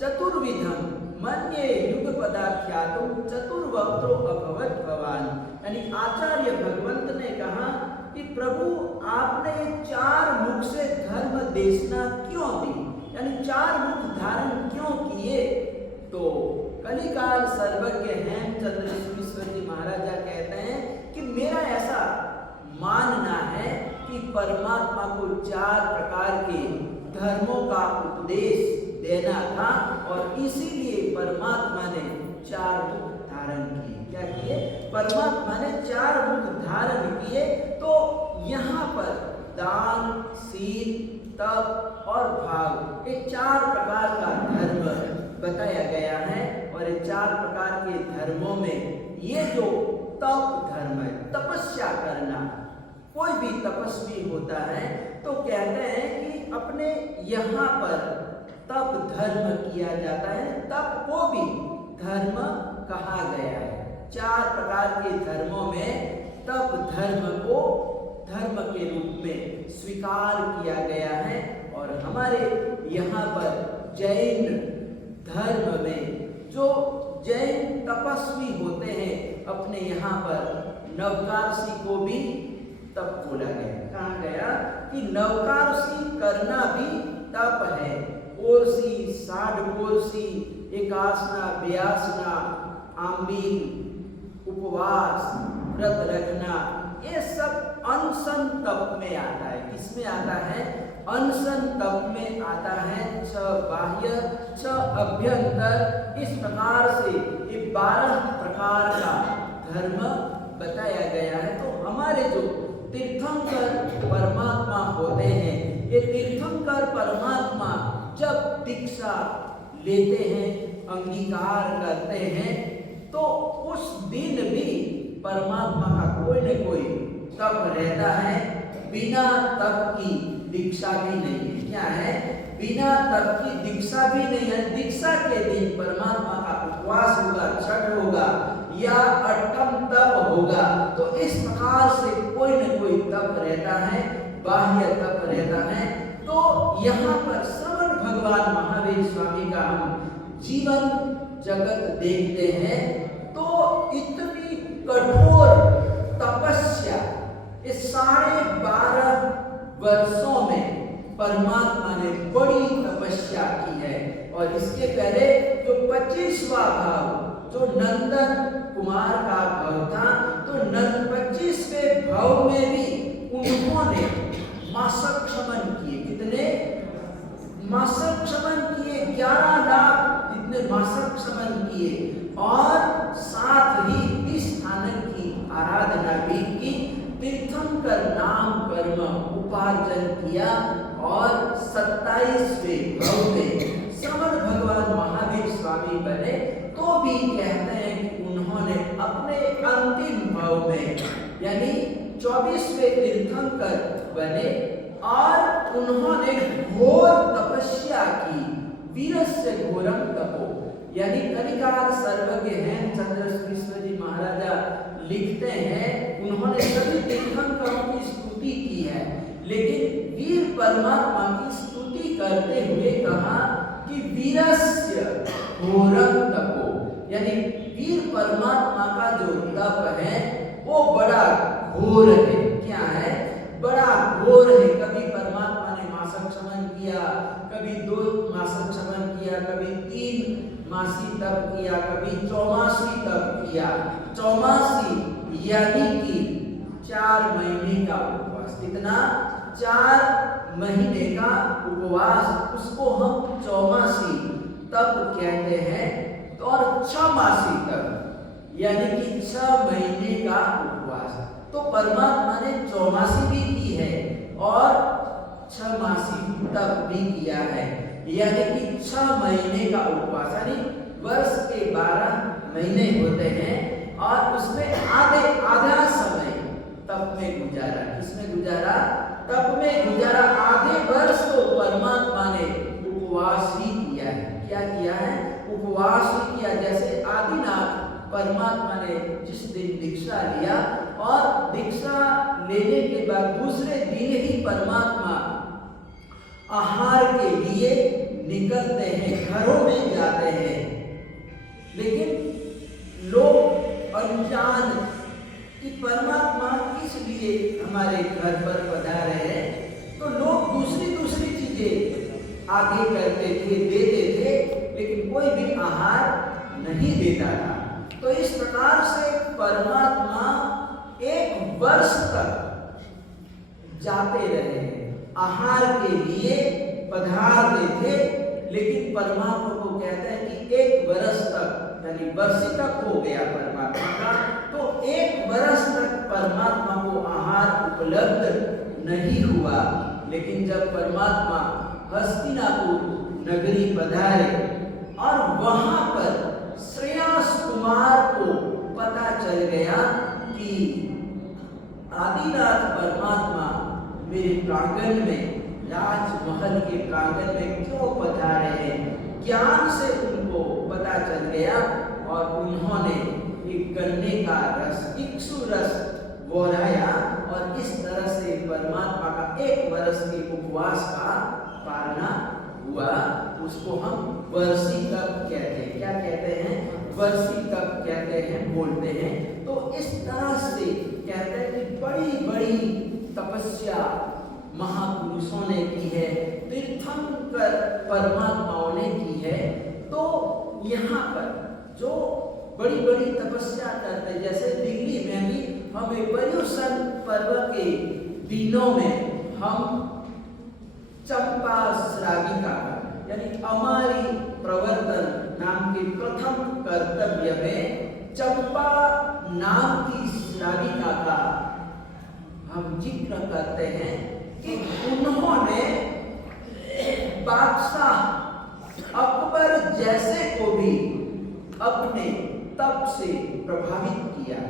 चतुर्विधम मन्ये युगपदाख्यातुम चतुर्वक्त्रो अभवत् भवान्। यानी आचार्य भगवंत ने कहा कि प्रभु आपने ये 4 मुख से धर्म देशना क्यों दी, यानी 4 मुख धारण क्यों किए। तो कलिकाल सर्वज्ञ हेमचंद्र सुरीश्वर जी महाराजा कहते हैं कि मेरा ऐसा मानना है कि परमात्मा को 4 प्रकार के धर्मों का उपदेश देना था और इसीलिए परमात्मा ने 4 मुख धारण किए। क्या किए? परमात्मा ने 4 मुख धारण किए। तो यहाँ पर दान, सील, तप और भाव, ये 4 प्रकार का धर्म बताया गया है। और ये 4 प्रकार के धर्मों में ये जो तप धर्म है, तपस्या करना, कोई भी तपस्वी होता है तो कहते हैं कि अपने यहाँ पर तप धर्म किया जाता है। तप को भी धर्म कहा गया है। 4 प्रकार के धर्मों में तप धर्म को धर्म के रूप में स्वीकार किया गया है। और हमारे यहाँ पर जैन धर्म में जो जैन तपस्वी होते हैं, अपने यहाँ पर नवकार्षी को भी तप बोला गया। कहा गया कि नवकार्षी करना भी तप है। कोर्सी, साढ़कोर्सी, एकासना, व्यासना, आंबील, उपवास, व्रत रखना, ये सब अनशन तप में आता है। किसमें आता है? अनशन तप में आता है। 6 बाह्य 6 अभ्यंतर, इस प्रकार से ये 12 प्रकार का धर्म बताया गया है। तो हमारे जो तीर्थंकर परमात्मा होते हैं, ये तीर्थंकर परमात्मा जब दीक्षा लेते हैं, अंगीकार करते हैं, तो उस दिन भी परमात्मा का कोई न कोई तप रहता है। बिना तप की दीक्षा भी नहीं है। क्या है? बिना तप की दीक्षा भी नहीं है। दीक्षा के दिन परमात्मा का उपवास होगा, छठ होगा या अट्टम तप होगा। तो इस प्रकार से कोई न कोई तप रहता है, बाह्य तप रहता है। तो यहाँ पर श्रवण भगवान महावीर स्वामी का हम जीवन जगत देखते हैं तो इतनी कठोर तपस्या, इस 12.5 वर्षों में परमात्मा ने बड़ी तपस्या की है। और इसके पहले जो 25वां भाव जो नंदन कुमार का भाव था, तो 25वें भाव में भी उन्होंने मासक क्षमन किए। कितने मासक क्षमन किए? 11 लाख जितने मासक क्षमन किए। और साथ ही 20 स्थानक की आराधना भी की। तीर्थंकर नाम कर्म उपार्जन किया। और 27वें भाव में समर्थ भगवान महावीर स्वामी बने। तो भी कहते हैं कि उन्होंने अपने अंतिम भाव में यानी 24वें तीर्थंकर बने और उन्होंने घोर तपस्या की। वीरस्य घोरम तपो, यानी कलिकार सर्वज्ञ हैं चंद्र कृष्ण जी महाराजा लिखते हैं, उन्होंने सभी तीर्थंकरों की स्तुति की है, लेकिन वीर परमात्मा की स्तुति करते हुए कहा कि वीरस्य घोरम तपो, यानी वीर परमात्मा का जो तप है वो बड़ा घोर है। क्या है? बड़ा घोर है। कभी परमात्मा ने मासक क्षमन किया, कभी 2 मासक क्षमन किया, कभी 3 मासी तप किया, कभी 84 तप किया। 84 यानी कि 4 महीने का उपवास। कितना? 4 महीने का उपवास, उसको हम 84 तप कहते हैं। और 6 मासी तप यानी कि 6 महीने का उपवास। तो परमात्मा ने 84 भी की है और 6 मासी तप भी किया है, यानी कि 6 महीने का उपवास। यानी वर्ष के 12 महीने होते हैं और उसमें आधा समय तप में गुजारा। किसमें गुजारा? तप में गुजारा। आधे वर्ष तो परमात्मा ने उपवास ही किया है। क्या किया है? उपवास ही किया। जैसे आदिनाथ परमात्मा ने जिस दिन दीक्षा लिया और दीक्षा लेने के बाद दूसरे दिन ही परमात्मा आहार के लिए निकलते हैं, घरों में जाते हैं। लेकिन लोग अनजान कि परमात्मा इसलिए हमारे घर पर पधारे हैं, तो लोग दूसरी चीजें आगे करते थे, देते थे, लेकिन कोई भी आहार नहीं देता था। तो इस प्रकार से परमात्मा 1 वर्ष तक जाते रहे, आहार के लिए पधारते थे। लेकिन परमात्मा को कहते हैं कि 1 वर्ष तक, यानी वर्ष तक हो गया परमात्मा का, तो 1 वर्ष तक परमात्मा को आहार उपलब्ध नहीं हुआ। लेकिन जब परमात्मा हस्तिनापुर नगरी पधारे और वहां पर श्रेयस कुमार को पता चल गया कि आदिनाथ परमात्मा मेरे प्रांगण में, राजमहल के प्रांगण में क्यों पधारे हैं, ज्ञान से उनको पता चल गया और उन्होंने एक गन्ने का रस, इक्षु रस बोराया और इस तरह से परमात्मा का 1 वर्ष के उपवास का पालना हुआ। उसको हम वर्षी तप कहते हैं। क्या कहते हैं? वर्षी तप कहते हैं, बोलते हैं। तो इस तरह से कहते हैं कि बड़ी तपस्या महापुरुषों ने की है, तीर्थंकर परमात्माओं ने की है। तो यहाँ पर जो बड़ी तपस्या करते हैं, जैसे दिल्ली में भी हमें पर्युषण पर्व के दिनों में हम चंपा श्राविका यानी अमारी प्रवर्तन नाम के प्रथम कर्तव्य में चंपा नाम की श्राविका का हम जिक्र करते हैं कि उन्होंने बादशाह अकबर जैसे को भी अपने तप से प्रभावित किया।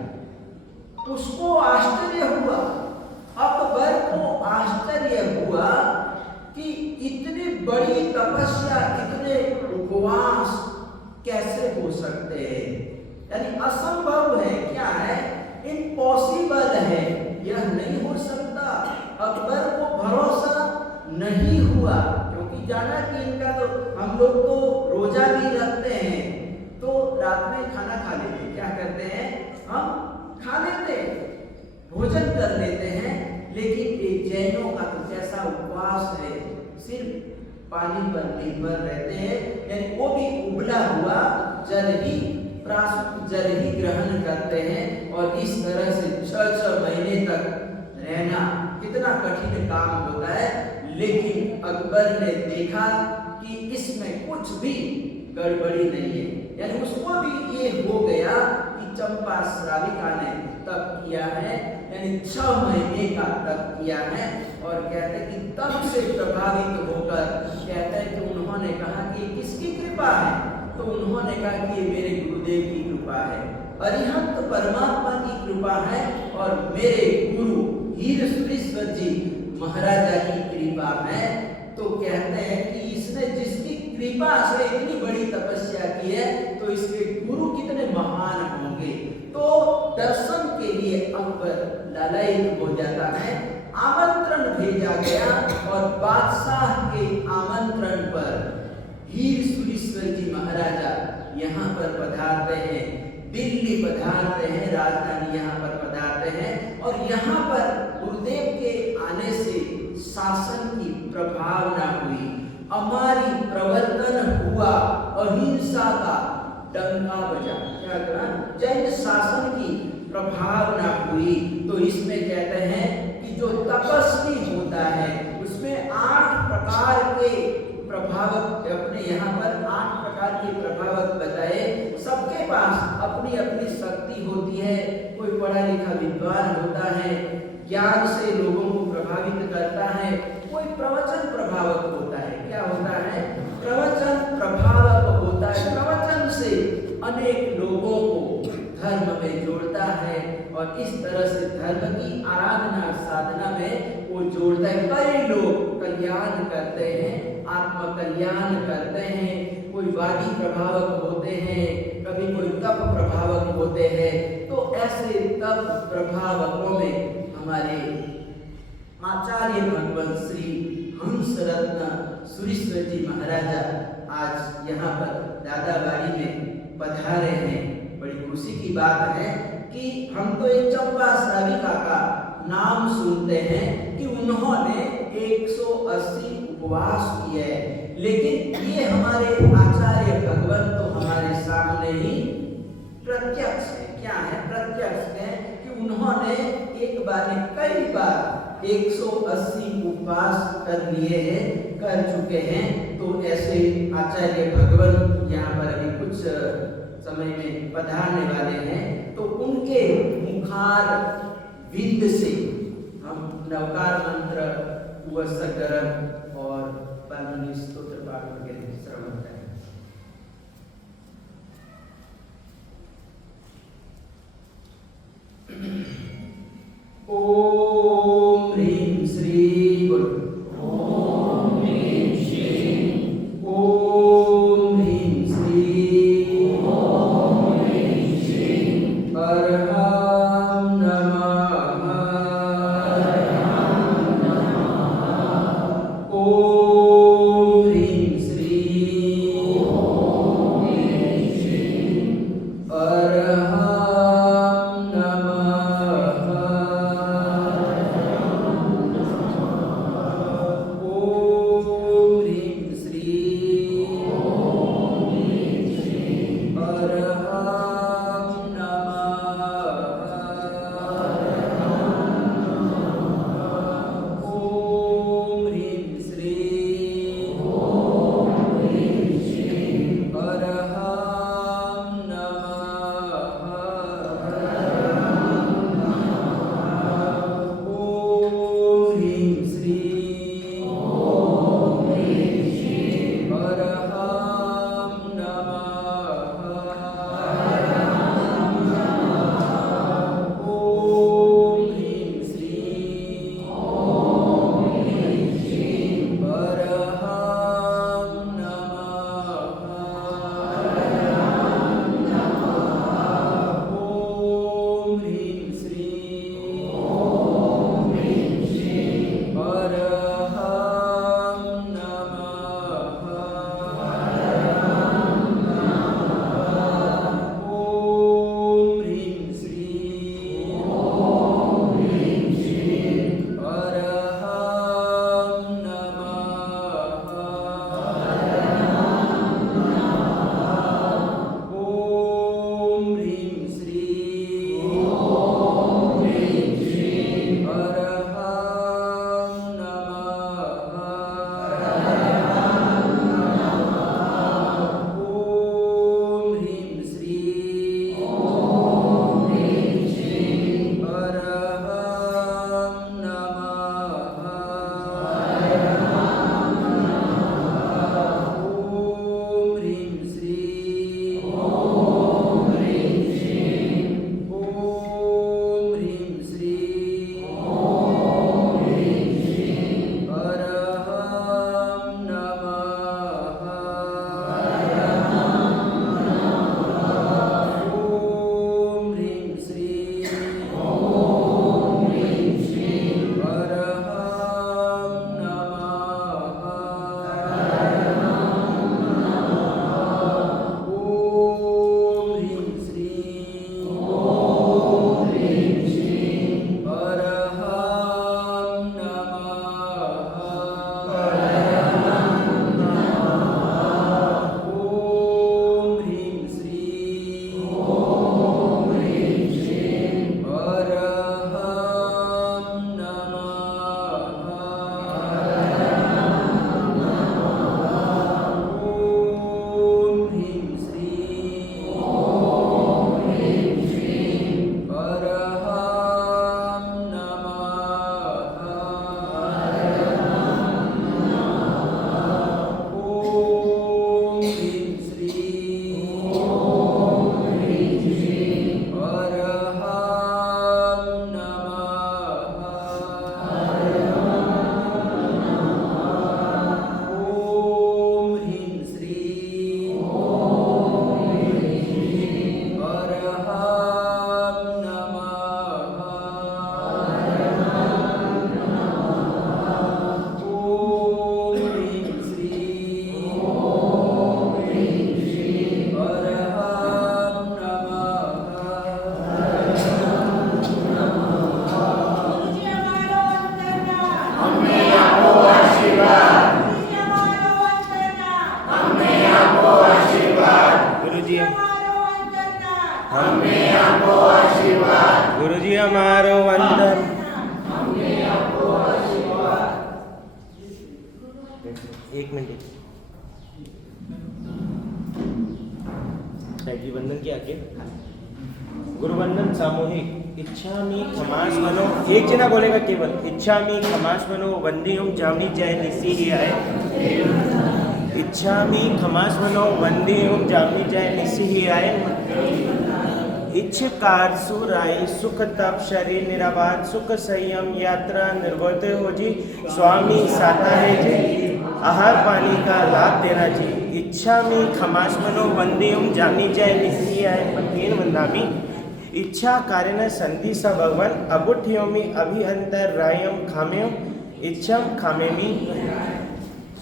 उसको आश्चर्य हुआ, अकबर को आश्चर्य हुआ कि इतनी बड़ी तपस्या, इतने उपवास कैसे हो सकते हैं, यानी असंभव है। क्या है? इम्पॉसिबल है, यह नहीं हो सकता। अकबर को भरोसा नहीं हुआ, क्योंकि जाना कि इनका तो हम लोग तो रोजा भी रखते हैं, तो रात में खाना खा लेते। क्या करते हैं? हम खा लेते, भोजन कर लेते हैं, लेकिन एक जैनों का तो जैसा उपवास है, सिर्फ पानी पर निर्भर रहते हैं, यानी वो भी उबला हुआ जल ही जल ही ग्रहण करते हैं। और इस तरह से 6-6 महीने तक रहना कितना कठिन काम होता है। लेकिन अकबर ने देखा कि इसमें कुछ भी गड़बड़ी नहीं है, यानी उसको भी ये हो गया कि चंपा श्राविका ने तप किया है, यानी 6 महीने का तप किया है। और कहते हैं कि तब से प्रभावित होकर कहते हैं कि उन्होंने कहा कि किसकी कृपा है, तो उन्होंने कहा कि ये मेरे गुरुदेव की कृपा है, अरिहंत परमात्मा की कृपा है, और मेरे गुरु हीर सुरेश्वर जी महाराजा की कृपा है। तो कहते हैं कि इसने जिसकी कृपा से इतनी बड़ी तपस्या की है, तो इसके गुरु कितने महान होंगे। तो दर्शन के लिए अकबर लालायित हो जाता है। आमंत्रण भेजा गया और बादशाह के आमंत्रण पर हीर सुरेश्वर जी महाराजा यहाँ पर पधारते हैं, दिल्ली पधारते हैं, राजधानी यहाँ पर पधारते हैं। और यहाँ पर गुरुदेव के आने से शासन की प्रभावना हुई, हमारी प्रवर्तन हुआ, अहिंसा का डंका बजा। क्या कहा? जैन शासन की प्रभावना हुई। तो इसमें कहते हैं कि जो तपस्वी होता है उसमें 8 प्रकार के प्रभावक, अपने यहाँ पर 8 प्रकार के प्रभावक बताए। सबके पास अपनी अपनी शक्ति होती है। कोई पढ़ा लिखा विद्वान होता है, ज्ञान से लोगों को प्रभावित करता है। कोई प्रवचन प्रभावक होता है। क्या होता है? प्रवचन प्रभावक होता है। प्रवचन से अनेक लोगों को धर्म में जोड़ता है, और इस तरह से धर्म की आराधना साधना में वो जोड़ता है। कई लोग कल्याण करते हैं, आत्म कल्याण करते हैं। कोई वादी प्रभावक होते हैं, कभी कोई तप प्रभावक होते हैं। तो ऐसे तप प्रभावकों में हमारे आचार्य भगवान श्री हंस रत्न सुरेश्वर जी महाराजा आज यहाँ पर दादाबाड़ी में पधारे हैं। बड़ी खुशी की बात है कि हम तो एक चंपा श्राविका का नाम सुनते हैं कि उन्होंने 180 उपवास किए, लेकिन ये हमारे आचार्य भगवान तो हमारे सामने ही प्रत्यक्ष है। क्या है? प्रत्यक्ष है कि उन्होंने एक बार कई बार 180 उपवास कर लिए हैं, कर चुके हैं। तो ऐसे आचार्य भगवान यहाँ पर अभी कुछ समय में पधारने वाले हैं। तो उनके मुखार विद से हम नवकार मंत्र, वसकरम और बानुनी स्तोत्र पाठ वगैरह श्रवण करें। ओम ह्रीं श्री गुरु ओम ह्रीं श्री ओम ह्रीं श्री ओम ह्रीं श्री अर्हं नमः अर्हं नमः एक मिनट साइड भी वंदन के आगे गुरुवंदन सामूहिक इच्छा मी खमास मनो एक जना बोलेगा केवल इच्छा मी खमास मनो वंदे ओम जामनी जय निसी ही आए इच्छा मी खमास मनो वंदे ओम जामनी जय निसी ही आए इच्छ कार सुराई सुख तप शरीर निराबाद सुख संयम यात्रा निर्वर्त हो जी स्वामी साता है जी आहार पानी का लाभ देना जी इच्छा में खमास मनो वंदे ओम जामनी जय निसी आए पंथेन वंदामी इच्छा कार्य संति स भगवान अबुठ्योमी अभिअंतर रायम खाम्यम इच्छम खामेमी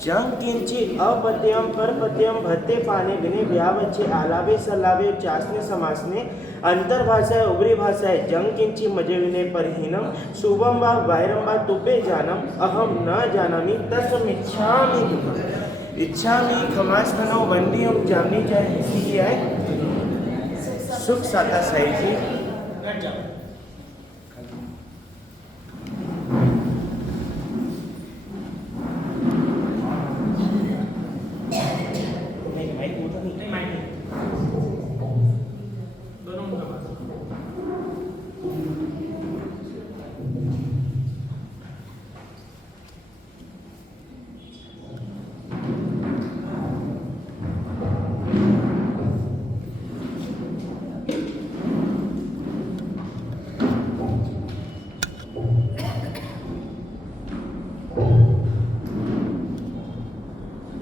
जं किंचि अपद्यम परपद्यम भत्ते पाने बिने व्यावच्चे आलावे सलावे चासने समासने अंतर्भाषा है उबरी भाषा है जंग किंचि मजे विने परहीनम शुभम वा वायरम वा तुबे जानम अहम न जानामि तस्मिच्छामि इच्छामि खमास मनो वंदे ओम जामनी जय निसी आए सुख साता सही जी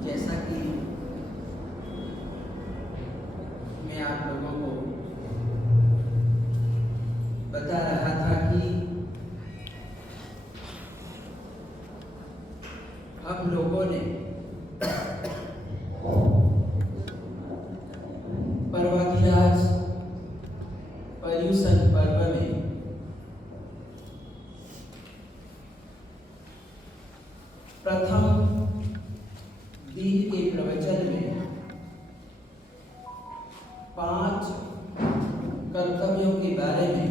जैसा कि मैं आप लोगों को बता रहा था कि हम लोगों ने पर्वतिराज पर्यूषण पर्व में प्रथम दिन के प्रवचन में 5 कर्तव्यों के बारे में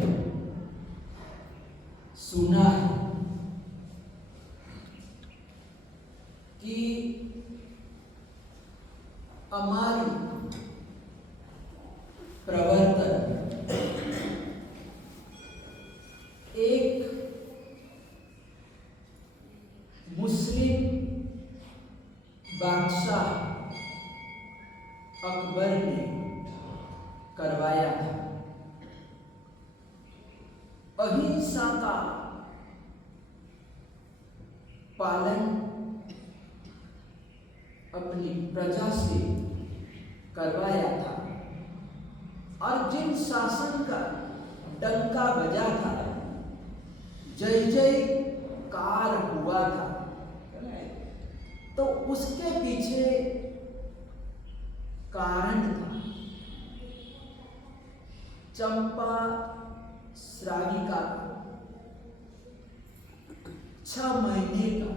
सुना है कि हमारी प्रवर्तन एक मुस्लिम बादशाह अकबर ने करवाया था। अहिंसा का पालन अपनी प्रजा से करवाया था और जिन शासन का डंका बजा था जय जयकार हुआ था तो उसके पीछे कारण था चंपा श्राविका का 6 महीने का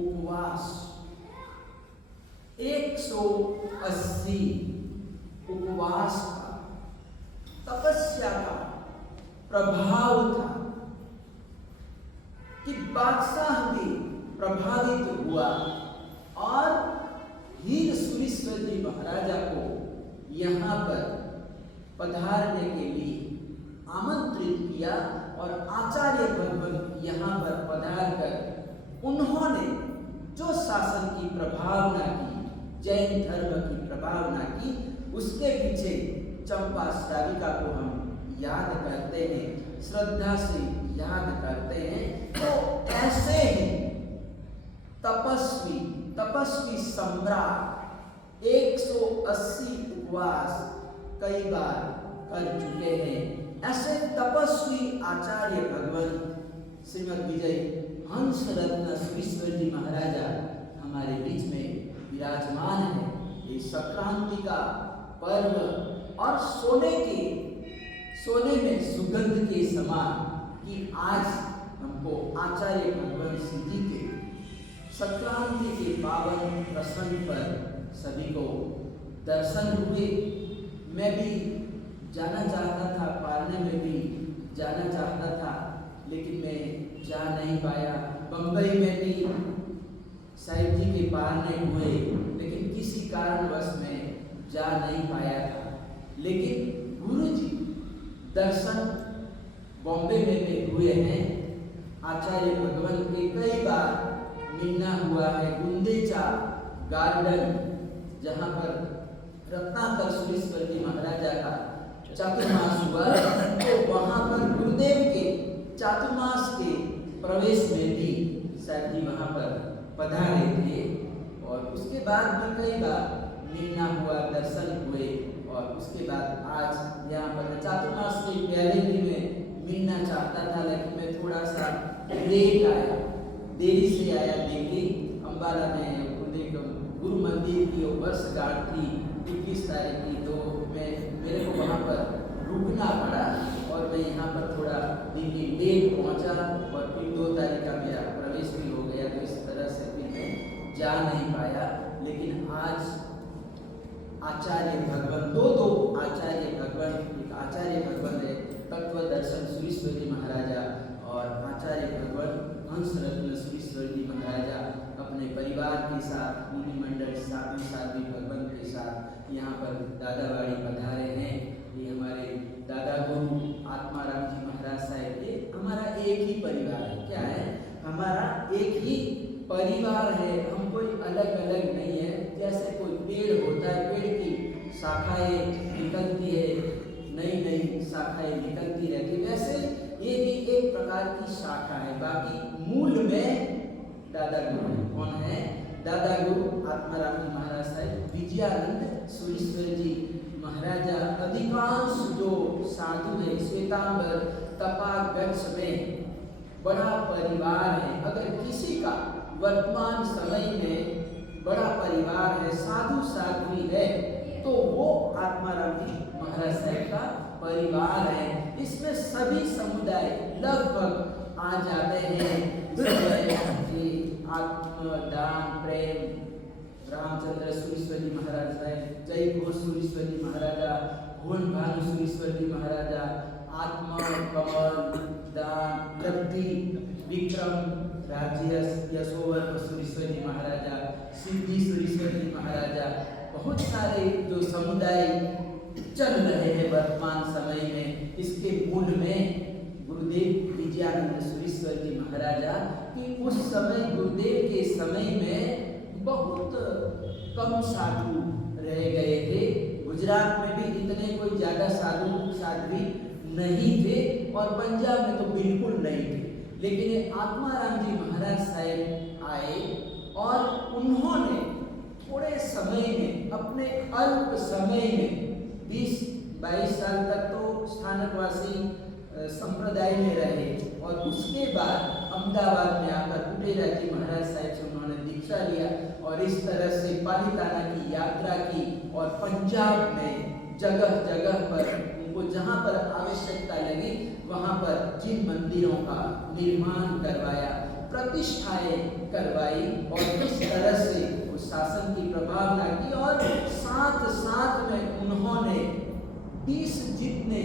उपवास 180 उपवास का तपस्या का प्रभाव था कि बादशाह भी प्रभावित हुआ और हीर सुरेश्वर जी महाराजा को यहाँ पर पधारने के लिए आमंत्रित किया और आचार्य भगवत यहाँ पर पधार कर उन्होंने जो शासन की प्रभावना की जैन धर्म की प्रभावना की उसके पीछे चंपा श्राविका को हम याद करते हैं श्रद्धा से याद करते हैं। तो ऐसे ही तपस्वी सम्राट 180 उपवास कई बार कर चुके हैं। ऐसे तपस्वी आचार्य भगवंत श्रीमद विजय हंस रत्न सुरेश्वर जी महाराजा हमारे बीच में विराजमान है। ये संक्रांति का पर्व और सोने में सुगंध के समान कि आज हमको आचार्य भगवंत सिंह जी के संक्रांति के पावन प्रसंग पर सभी को दर्शन हुए। मैं भी जाना चाहता था, पालने में भी जाना चाहता था, लेकिन मैं जा नहीं पाया। बम्बई में भी साहिब जी के पालने हुए, लेकिन किसी कारणवश में जा नहीं पाया था। लेकिन गुरु जी दर्शन बॉम्बे में भी हुए हैं। आचार्य भगवान के कई बार मिलना हुआ है। गुंदेचा गार्डन जहाँ पर रत्नाकर सुरेश्वर जी महाराजा का चातुर्मास हुआ, तो वहाँ पर गुरुदेव के चातुर्मास के प्रवेश में भी साहब जी वहाँ पर पधारे थे। और उसके बाद भी कई बार मिलना हुआ, दर्शन हुए। और उसके बाद आज यहाँ पर चातुर्मास के पहले भी मैं मिलना चाहता था, लेकिन मैं थोड़ा सा लेट आया, देरी से आया। देखिए अम्बाला में गुरु मंदिर की वर्षगांठ थी 21 तारीख की, तो मेरे को वहाँ पर रुकना पड़ा और मैं यहाँ पर थोड़ा दिल्ली लेट पहुँचा। और फिर 2 तारीख का मेरा प्रवेश भी हो गया, तो इस तरह से फिर मैं जा नहीं पाया। लेकिन आज आचार्य भगवान दो आचार्य भगवान, एक आचार्य भगवान है तत्व दर्शन सुरेश्वर जी महाराजा, और आचार्य भगवान हंस रत्न सुरेश्वर जी महाराजा अपने परिवार के साथ, मुनि मंडल साधु भगवान के साथ यहाँ पर दादावाड़ी पधारे हैं। ये हमारे दादा गुरु आत्माराम जी महाराज साहब, ये हमारा एक ही परिवार है। क्या है? हमारा एक ही परिवार है। हम कोई अलग अलग नहीं है। जैसे कोई पेड़ होता है, पेड़ की शाखाएं निकलती है, नई नई शाखाएं निकलती रहती, वैसे ये भी एक प्रकार की शाखा है। बाकी मूल में दादा गुरु कौन है? दादा गुरु आत्माराम जी महाराज साहब, विजयानंद सुरेश्वर जी महाराजा। अधिकांश जो साधु है श्वेतांबर तपागच्छ में बड़ा परिवार है। अगर किसी का वर्तमान समय में बड़ा परिवार है, साधु साध्वी है, तो वो आत्माराम जी महाराज साहब का परिवार है। इसमें सभी समुदाय लगभग आ जाते हैं। आत्मदान प्रेम रामचंद्र सुरेश्वर जी महाराज साहब, जय घोष सुरेश्वर जी महाराजा, भुवन भानु सुरेश्वर जी महाराजा, आत्मा कमल दान तृप्ति विक्रम राज्य यशोवर्म सुरेश्वर जी महाराजा, सिद्धि सुरेश्वर जी महाराजा, बहुत सारे जो समुदाय चल रहे हैं वर्तमान समय में। इसके मूल में गुरुदेव विजयानंद सुरेश्वर जी महाराजा कि उस समय गुरुदेव के समय में बहुत कम साधु रह गए थे। गुजरात में भी इतने कोई ज़्यादा साधु साध्वी नहीं थे और पंजाब में तो बिल्कुल नहीं थे। लेकिन आत्माराम जी महाराज साहब आए और उन्होंने थोड़े समय में, अपने अल्प समय में 20-22 साल तक तो स्थानकवासी संप्रदाय में रहे और उसके बाद अहमदाबाद में आकर कुटेरा जी महाराज साहब से उन्होंने दीक्षा लिया और इस तरह से पालिताना की यात्रा की और पंजाब में जगह जगह पर उनको जहाँ पर आवश्यकता लगी वहाँ पर जिन मंदिरों का निर्माण करवाया, प्रतिष्ठाएं करवाई और इस तरह से उस शासन की प्रभावना की। और साथ साथ में उन्होंने 20 जितने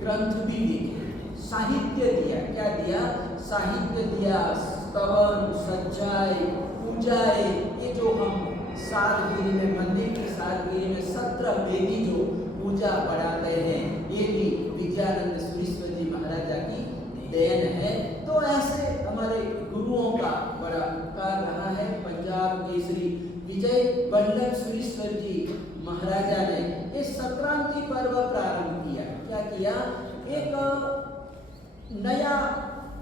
ग्रंथ भी लिखे, साहित्य दिया। क्या दिया? साहित्य दिया, स्तवन, सज्जाए, पूजाए। ये जो हम सालगिरी में, मंदिर की सालगिरी में 17 वेदी जो पूजा बढ़ाते हैं, ये भी विजयानंद सुरेश्वर जी महाराजा की देन है। तो ऐसे हमारे गुरुओं का बड़ा उपकार रहा है। पंजाब केसरी विजय वल्लभ सुरेश्वर जी महाराजा ने इस संक्रांति पर्व प्रारंभ किया। क्या किया? एक नया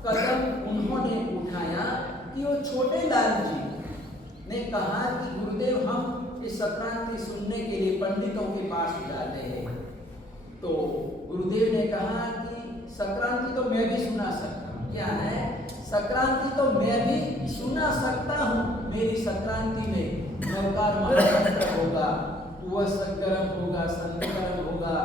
कदम उन्होंने उठाया कि वो छोटे लाल जी ने कहा कि गुरुदेव हम इस संक्रांति सुनने के लिए पंडितों के पास जाते हैं। तो गुरुदेव ने कहा कि संक्रांति तो मैं भी सुना सकता हूँ। क्या है? संक्रांति तो मैं भी सुना सकता हूँ। मेरी संक्रांति में नवकार महामंत्र होगा, वह संकरम होगा, संकरम होगा,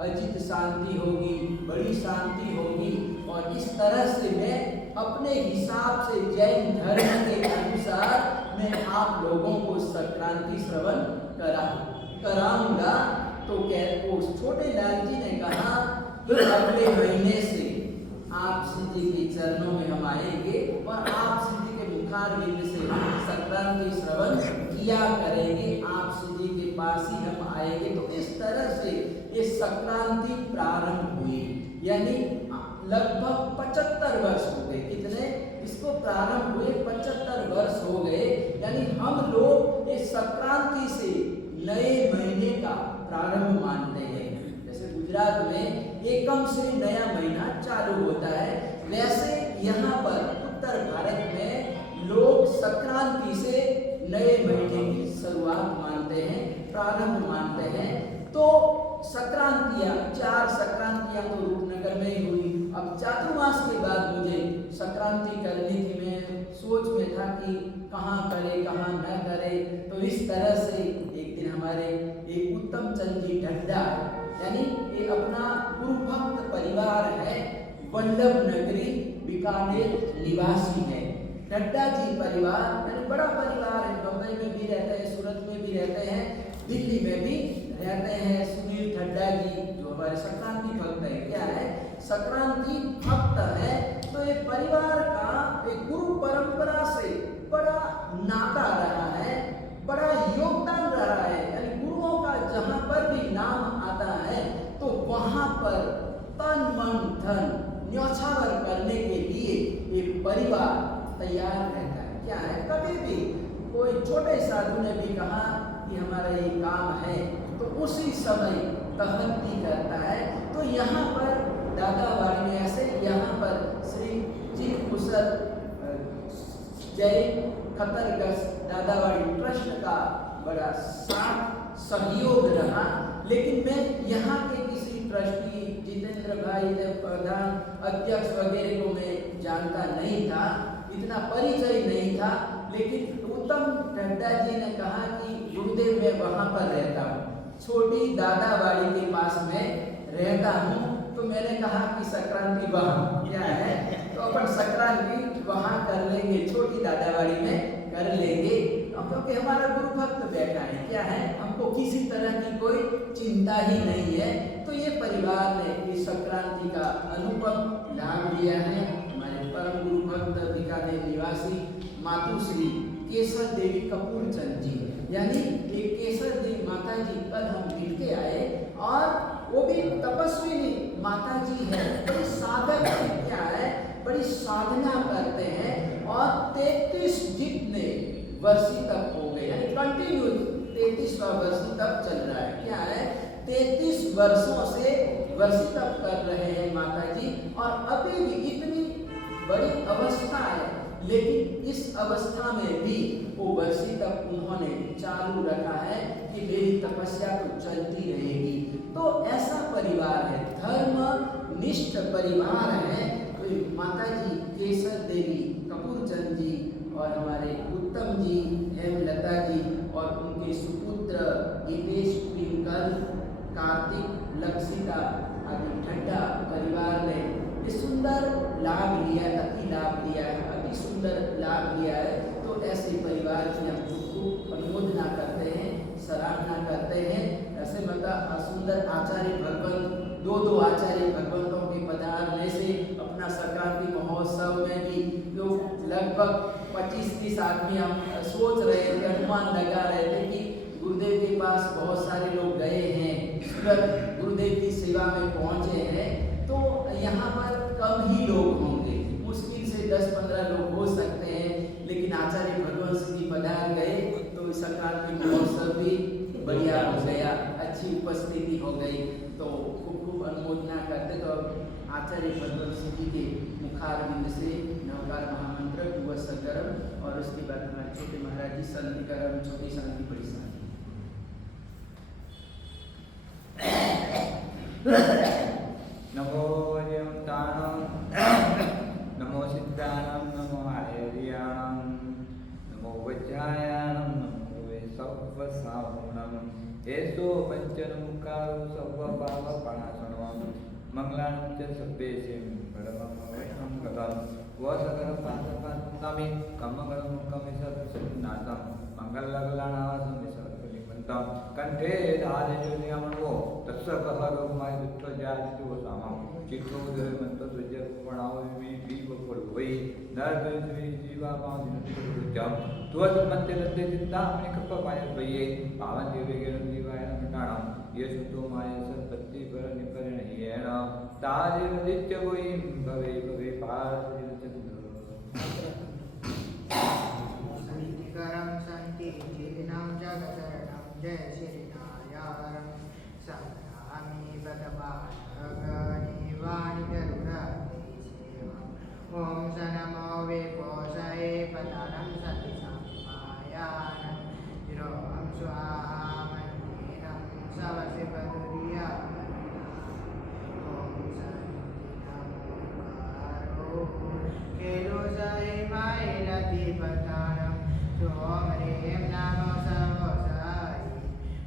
अजित शांति होगी, बड़ी शांति होगी। और इस तरह से मैं अपने हिसाब से जैन धर्म के अनुसार मैं आप लोगों को संक्रांति श्रवण कराऊंगा। तो उस छोटे लाल जी ने कहा अगले महीने से आप श्री जी के चरणों में हम आएंगे और आप श्री जी के मुख मुखार बिंद से संक्रांति श्रवण किया करेंगे, आप जी के पास ही हम आएंगे। तो इस तरह से ये संक्रांति प्रारंभ हुई, यानी लगभग 75 वर्ष हो गए। कितने? इसको प्रारंभ हुए 75 वर्ष हो गए, यानी हम लोग इस संक्रांति से नए महीने का प्रारंभ मानते हैं। जैसे गुजरात में एकम से नया महीना चालू होता है, वैसे यहाँ पर उत्तर भारत में लोग संक्रांति से नए महीने की शुरुआत मानते हैं, प्रारंभ मानते हैं। तो संक्रांतियां, 4 संक्रांतियां तो रूपनगर में ही हुई। अब चातुर्मास के बाद मुझे संक्रांति करनी थी, मैं सोच में था कि कहाँ करे कहाँ न करे। तो इस तरह से एक दिन हमारे एक उत्तम चंद जी ढड्डा, यानी ये अपना गुरु भक्त परिवार है, वल्लभ नगरी बीकानेर निवासी है। ढड्डा जी परिवार यानी बड़ा परिवार है, बम्बई में भी रहते हैं, सूरत में भी रहते हैं, दिल्ली में भी रहते हैं। सुनील ढड्डा जी जो हमारे संक्रांति भक्त है, क्या है? संक्रांति भक्त है। तो ये परिवार का एक गुरु परंपरा से बड़ा नाता रहा है, बड़ा योगदान रहा है। यानी गुरुओं का जहाँ पर भी नाम आता है तो वहाँ पर तन मन धन न्यौछावर करने के लिए ये परिवार तैयार रहता है। क्या है? कभी भी कोई छोटे साधु ने भी कहा कि हमारा ये काम है, तो उसी समय तहत्ती करता है। तो यहाँ पर दादावाड़ी में ऐसे, यहाँ पर श्री चित कुशल जय खतरगस दादावाड़ी ट्रस्ट का बड़ा साथ सहयोग रहा। लेकिन मैं यहाँ के किसी ट्रस्टी जितेंद्र भाई प्रधान अध्यक्ष वगैरह को मैं जानता नहीं था, इतना परिचय नहीं था। लेकिन उत्तम ढड्डा जी ने कहा कि गुरुदेव मैं वहाँ पर रहता हूँ, छोटी दादावाड़ी के पास में रहता हूँ। तो मैंने कहा कि संक्रांति वहाँ क्या है, तो अपन संक्रांति वहाँ कर लेंगे, छोटी दादावाड़ी में कर लेंगे, क्योंकि हमारा गुरु भक्त बैठा है। क्या है? हमको किसी तरह की कोई चिंता ही नहीं है। तो ये परिवार ने इस संक्रांति का अनुपम लाभ लिया है। हमारे परम गुरु भक्त बीकानेर निवासी मातुश्री केसर देवी कपूर चंद जी, यानी ये केसर देवी माता जी कल हम मिल के आए, और वो भी तपस्विनी माता जी है, बड़ी साधक है। क्या है? बड़ी साधना करते हैं, और 33 जितने वर्षी तक हो गए, यानी कंटिन्यू 33वां वर्षी तक चल रहा है। क्या है? 33 वर्षों से वर्षी तक कर रहे हैं माता जी, और अभी भी इतनी बड़ी अवस्था है, लेकिन इस अवस्था में भी वो वर्षी तक उन्होंने चालू रखा है कि मेरी तपस्या तो चलती रहेगी। तो ऐसा परिवार है, धर्म निष्ठ परिवार है। तो माता जी केसर देवी कपूर चंद जी और हमारे उत्तम जी, हेमलता जी और उनके सुपुत्र गीतेश पिंकल, कार्तिक, लक्षिता आदि ढड्डा परिवार ने ये सुंदर लाभ लिया, अति लाभ लिया है, अति सुंदर लाभ लिया है। तो ऐसे परिवार की हम खूब अनुमोदना करते हैं, सराहना करते हैं। ऐसे मतलब सुंदर आचार्य भगवंत, 2 आचार्य भगवंतों के पधारने से अपना संक्रांति महोत्सव में भी लोग लगभग 25-30 आदमी हम सोच रहे थे, अनुमान लगा रहे थे कि गुरुदेव के पास बहुत सारे लोग गए हैं, सूरत गुरुदेव की सेवा में पहुंचे हैं। तो यहाँ पर कम ही लोग होंगे, मुश्किल से 10-15 लोग हो सकते हैं। लेकिन आचार्य भगवंत जी पधार गए तो संक्रांति महोत्सव भी बढ़िया हो गया, अच्छी उपस्थिति हो गई। तो खूब अनुमोदना करते। तो आचार्य भगवंत जी के मुखारविंद से नवकार महामंत्र हुआ सगरम, और उसके बाद हमारे छोटे महाराज जी शांति करम, छोटी शांति बड़ी शांति। नमो देवतानां, नमो सिद्धानां, नमो आर्याणां, नमो वज्रायाणां, नमो सर्वसाहुनां। येषु पञ्चनमुखारो सर्वपापप्रणाशनं, मंगलानं च सर्वेषां परमं गतं। वसकरं पादपादकामि कमकरं कमिषत्सन्नाथं, मङ्गलगलानासं सर्वनिबन्धं, कण्ठे धारयन्यामो तस्य कहरोगमाय दुष्टजातितो सामां चित्तोदय मंत्रद्वय प्रणावमि विवपुर्वै नरद्वै जीवापादिनोद्यम त्वत् मध्यलद्य चित्तामणि कपपायद्वये पावन देवगेरं देवाय नमताणं यशुतो माय संपत्ति पर निपरणयेण तादेव नित्यगोयिं भवे भवे पारसिलचन्द्र करम संति जीवनं जगतरणं जय श्रीनारायण संग्रामी बदपाणि वाणि गरुडसेवम् ओम सनमो विपोषये पतनं सति संपायानं जिरोहं स्वाहा मन्दिरं सवसि पदुर्या ओम सन्ति नमो केलो सहे मायलति पतानं सोमरें नामो सर्वसायि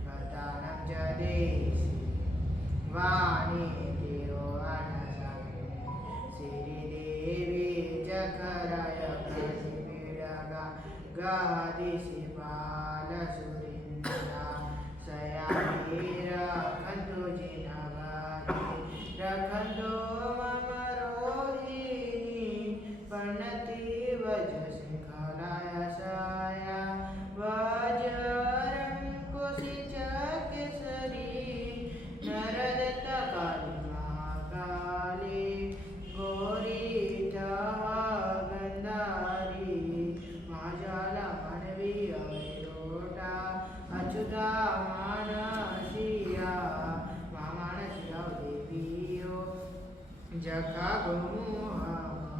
पतानं च देशि वाणी तिरो अनसंगे श्रीदेवी चकराय प्रसिपीडगा गादिशि बालसुरिन्द्रा सयानि रखन्तु जिनवानि रखन्तु मम रोहिणी पर्णति वज्रशृङ्खलाय साया वज्रं कुशिचकेसरी नरदत्तकाली महाकाली गौरीटा गन्धारी महाजाला मानवी अवैरोटा अच्युता मानसिया मानसिया देवीयो जगा गोमुहा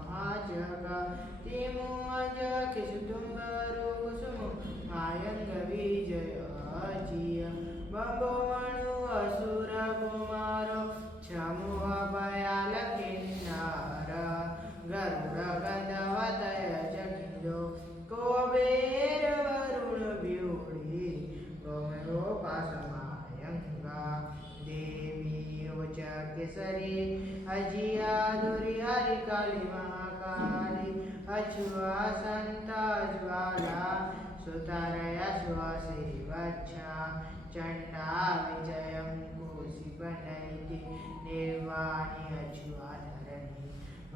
महाजगा तिमुअज किशुतुम्बरो कुसुम मायंग विजय अजिया बंबो मणु असुर कुमारो छमुह भयाल किन्नार गरुड़ गंधवतय जगिंदो कोबेर वरुण व्यूढ़ी गोमयो पासमायंगा देवी उच केसरी अजिया दुरी हरि काली महाकाली अछुआ संता ज्वाला सुतारया सुवासी वच्छा चंडा विजयं कोसि बनैति निर्वाणी अछुआ धरणी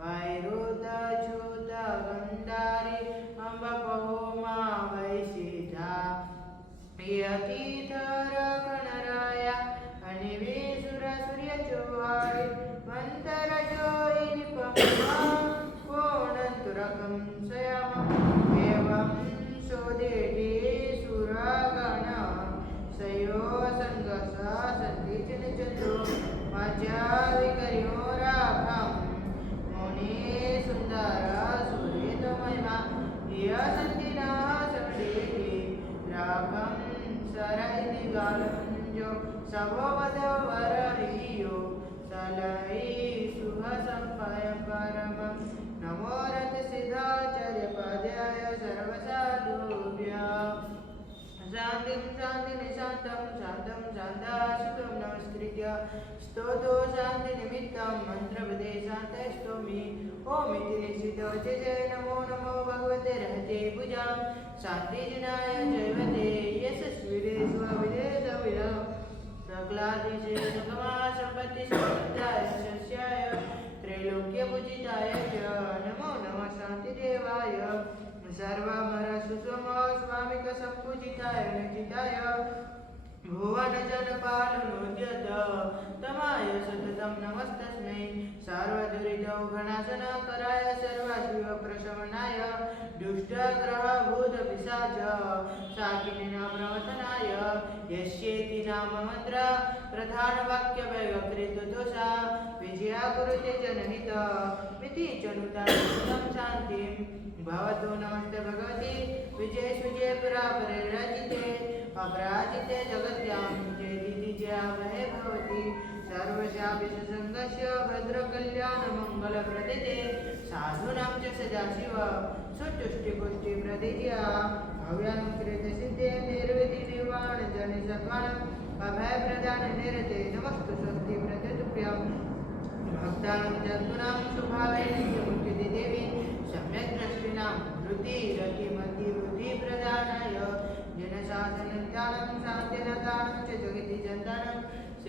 वैरुद छूत गंधारी अम्ब पहोमा वैशिधा यतीधर गणराया अनिवेशुर सूर्य चौहारी मंतर जोई निपमा कोणंतुरकं सयाम एवं सोदेति सुरगण सयो संगसा संदिचन चंद्रो मजा विकर्यो राखं मुनि सुंदर सुरेत महिमा यसंतिना संदेति राखं सरैति गालंजो सबवद वरहियो सलै शुभ संपय परमं नमो रथ सिद्धाचार्य पद्याय सर्वसाधुभ्यः शान्तिं शान्तिनिशान्तं शान्तं शान्ताशुकं नमस्कृत्य स्तोतो शान्तिनिमित्तं मन्त्रपदे शान्तस्तोमि ओम इति निश्चितो जय नमो नमो भगवते रहते भुजां शान्तिजनाय जयवते यशस्विरे स्वविदेतविदः सकलादिशे सकमा सम्पत्ति समृद्धाय शस्याय त्रैलोक्यपूजिताय च नमो नमः शान्तिदेवाय सर्वमर सुषम स्वामिक संपूजिताय नचिताय भुवन जनपालनोद्यत तमाय सततं नमस्तस्मै सर्वदुरितौघनाशनकराय सर्वाशुभप्रशमनाय दुष्टग्रहभूतपिशाच शाकिनीनाप्रवर्तनाय यस्येति नाम मन्त्र प्रधानवाक्यवैवकृतदोषा विजया कुरुते जनहित मिति चनुतां शान्तिं भवतु नमस्ते भगवती विजय सुजय परापरिरजिते अपराजिते जगत्यां चेदिति जयावहे भवति सर्वशापि सुसङ्गस्य भद्रकल्याणमङ्गलप्रदिते साधूनां च सदाशिव सुतुष्टिपुष्टिप्रदित्या भव्यानुकृतसिद्धे निर्विधिनिर्वाणजनिसकालम् अभयप्रदाननिरते नमस्तु शक्तिप्रदतुभ्यं भक्तानां जन्तूनां शुभावे नित्यमुक्तिदे देवी सम्यक् दृष्टिनां वृद्धिरतिमतिवृद्धिप्रदानाय जनसाधनज्ञानं शान्तिनदानं च जगति जन्तानं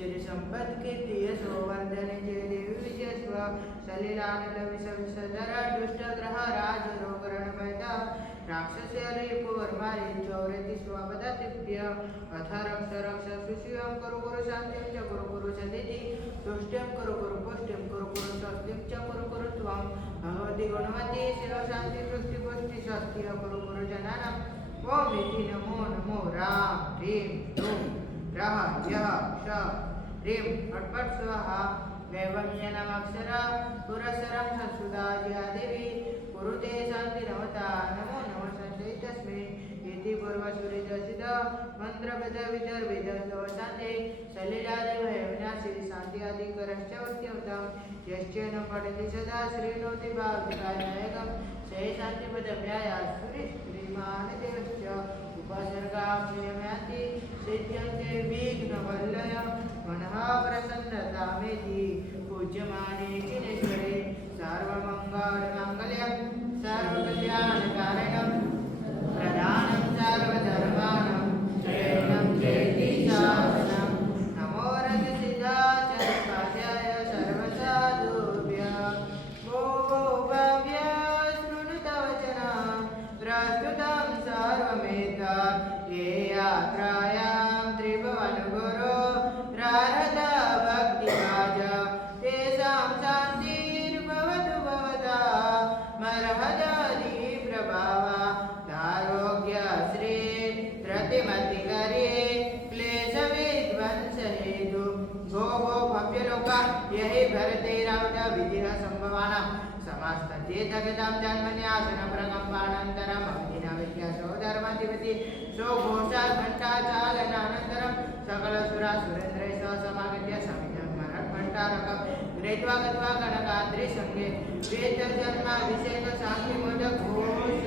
सिरि संपद कीर्ति यशो वर्धन जय देवी विजयस्व सलिलानल विषधर दुष्ट ग्रह राज रोग रणभयद राक्षस रिपुवर्मारि चौरति स्वपदतिभ्य अथ रक्ष रक्ष सुशिवं कुरु कुरु शान्तिं च कुरु कुरु सदिति तुष्टिं कुरु कुरु पुष्टिं कुरु कुरु स्वस्तिं च कुरु कुरु त्वं भगवति गुणवती शिव शान्ति पुष्टि पुष्टि स्वस्ति कुरु कुरु जनानां ओम इति नमो नमो राम ह्रीं ह्रूं रः यः श ह्रीं फट् स्वाहा वैवम्यनमक्षर पुरस्सरं संस्कृता देवी कुरुते शान्तिरमता नमो नमः संजय तस्मै इति पूर्वसुरिदसित मन्त्रपद विदर्भिदो शान्ते सलिलादेव विनाशि शान्ति आदिकरश्च उद्यमतं यश्च न पठति सदा श्रीणोति भावविकायकं से शान्तिपदव्याया श्रीमान देवश्च उपसर्गाक्षयम्याति सिद्ध्यन्ते विघ्नवल्लय मनः प्रसन्नतामेति पूज्यमाने किनेश्वरे सर्वमङ्गलमाङ्गल्यं सर्वकल्याणकारणं प्रधानं सर्वधर्माणां शरणं चेति शासनं नमो रजसिद्धाचार्याय सर्वसाधुभ्यः वो भव्य शृणुतवचनं प्रस्तुतं सर्वमेतत् ये यात्रायां त्रिभुवनगुरो रारदा भक्तिभाज तेषां शान्तिर्भवतु भवता मर्हदादि प्रभावा दारोग्य श्री प्रतिमतिकरे क्लेश विध्वंस हेतु गो गो भव्य लोका यही भरते रावण विधिः संभवानां समस्तते जगतां जन्मन्यासन प्रकम्पानन्तरम् अविधिना विद्यासो धर्माधिपति सो घोषा घंटा चालनानन्तरं सकलसुरा सुरेन्द्रैः सह समागत्य समिधं घंटारकं गृहीत्वा गत्वा कनकाद्रिसङ्गे वेदजन्माभिषेक शान्तिमोदक घोष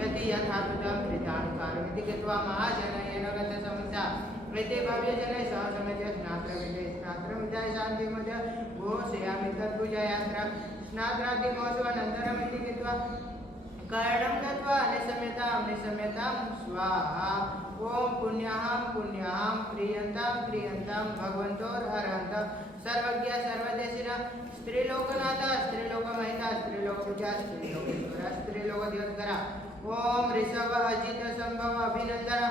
यदि यथातुतं कृतानुकारमिति कृत्वा महाजनयेन गतसंसा एते भव्यजनैः सह समेत्य स्नात्रविधाय शान्तिमोदक घोषयामि तत्पूजायात्र स्नात्रादिमहोत्सवानन्तरमिति कृत्वा कर्णं गत्वा निशम्यतां स्वाहा ओम पुण्यां प्रियन्तां भगवन्तोर्हरन्त सर्वज्ञ सर्वदेशिनः स्त्रीलोकनाथ स्त्रीलोकमहिता स्त्रीलोकपूजा स्त्रीलोकेश्वर स्त्रीलोकदिवत्करा ओम ऋषभ अजित संभव अभिनंदन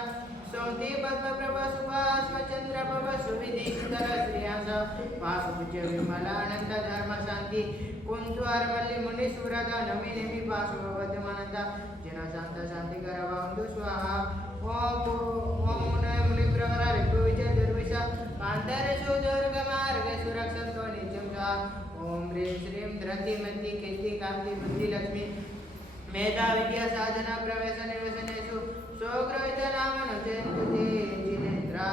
सोमती पद्मप्रभ सुभास्वचंद्र भव सुविधीधर श्रेयांस वासुपूज्य विमलानंद धर्म शांति कुंजवार मल्ली मुनि सुरद नमी नेमी वासुभवद्यमानंद जन शांत शांतिकर भवन्तु स्वाहा ओम मुनि प्रवरा ऋतु विजय दुर्विषा कांतरेषु दुर्गमार्ग सुरक्षन्तो नित्यं च ओम ह्रीं श्रीं धृतिमती कीर्ति कांति बुद्धि लक्ष्मी मेधा विद्या साधना प्रवेश निर्वसनेषु स्वग्रहित नाम नचन्तु ते जिनेन्द्रा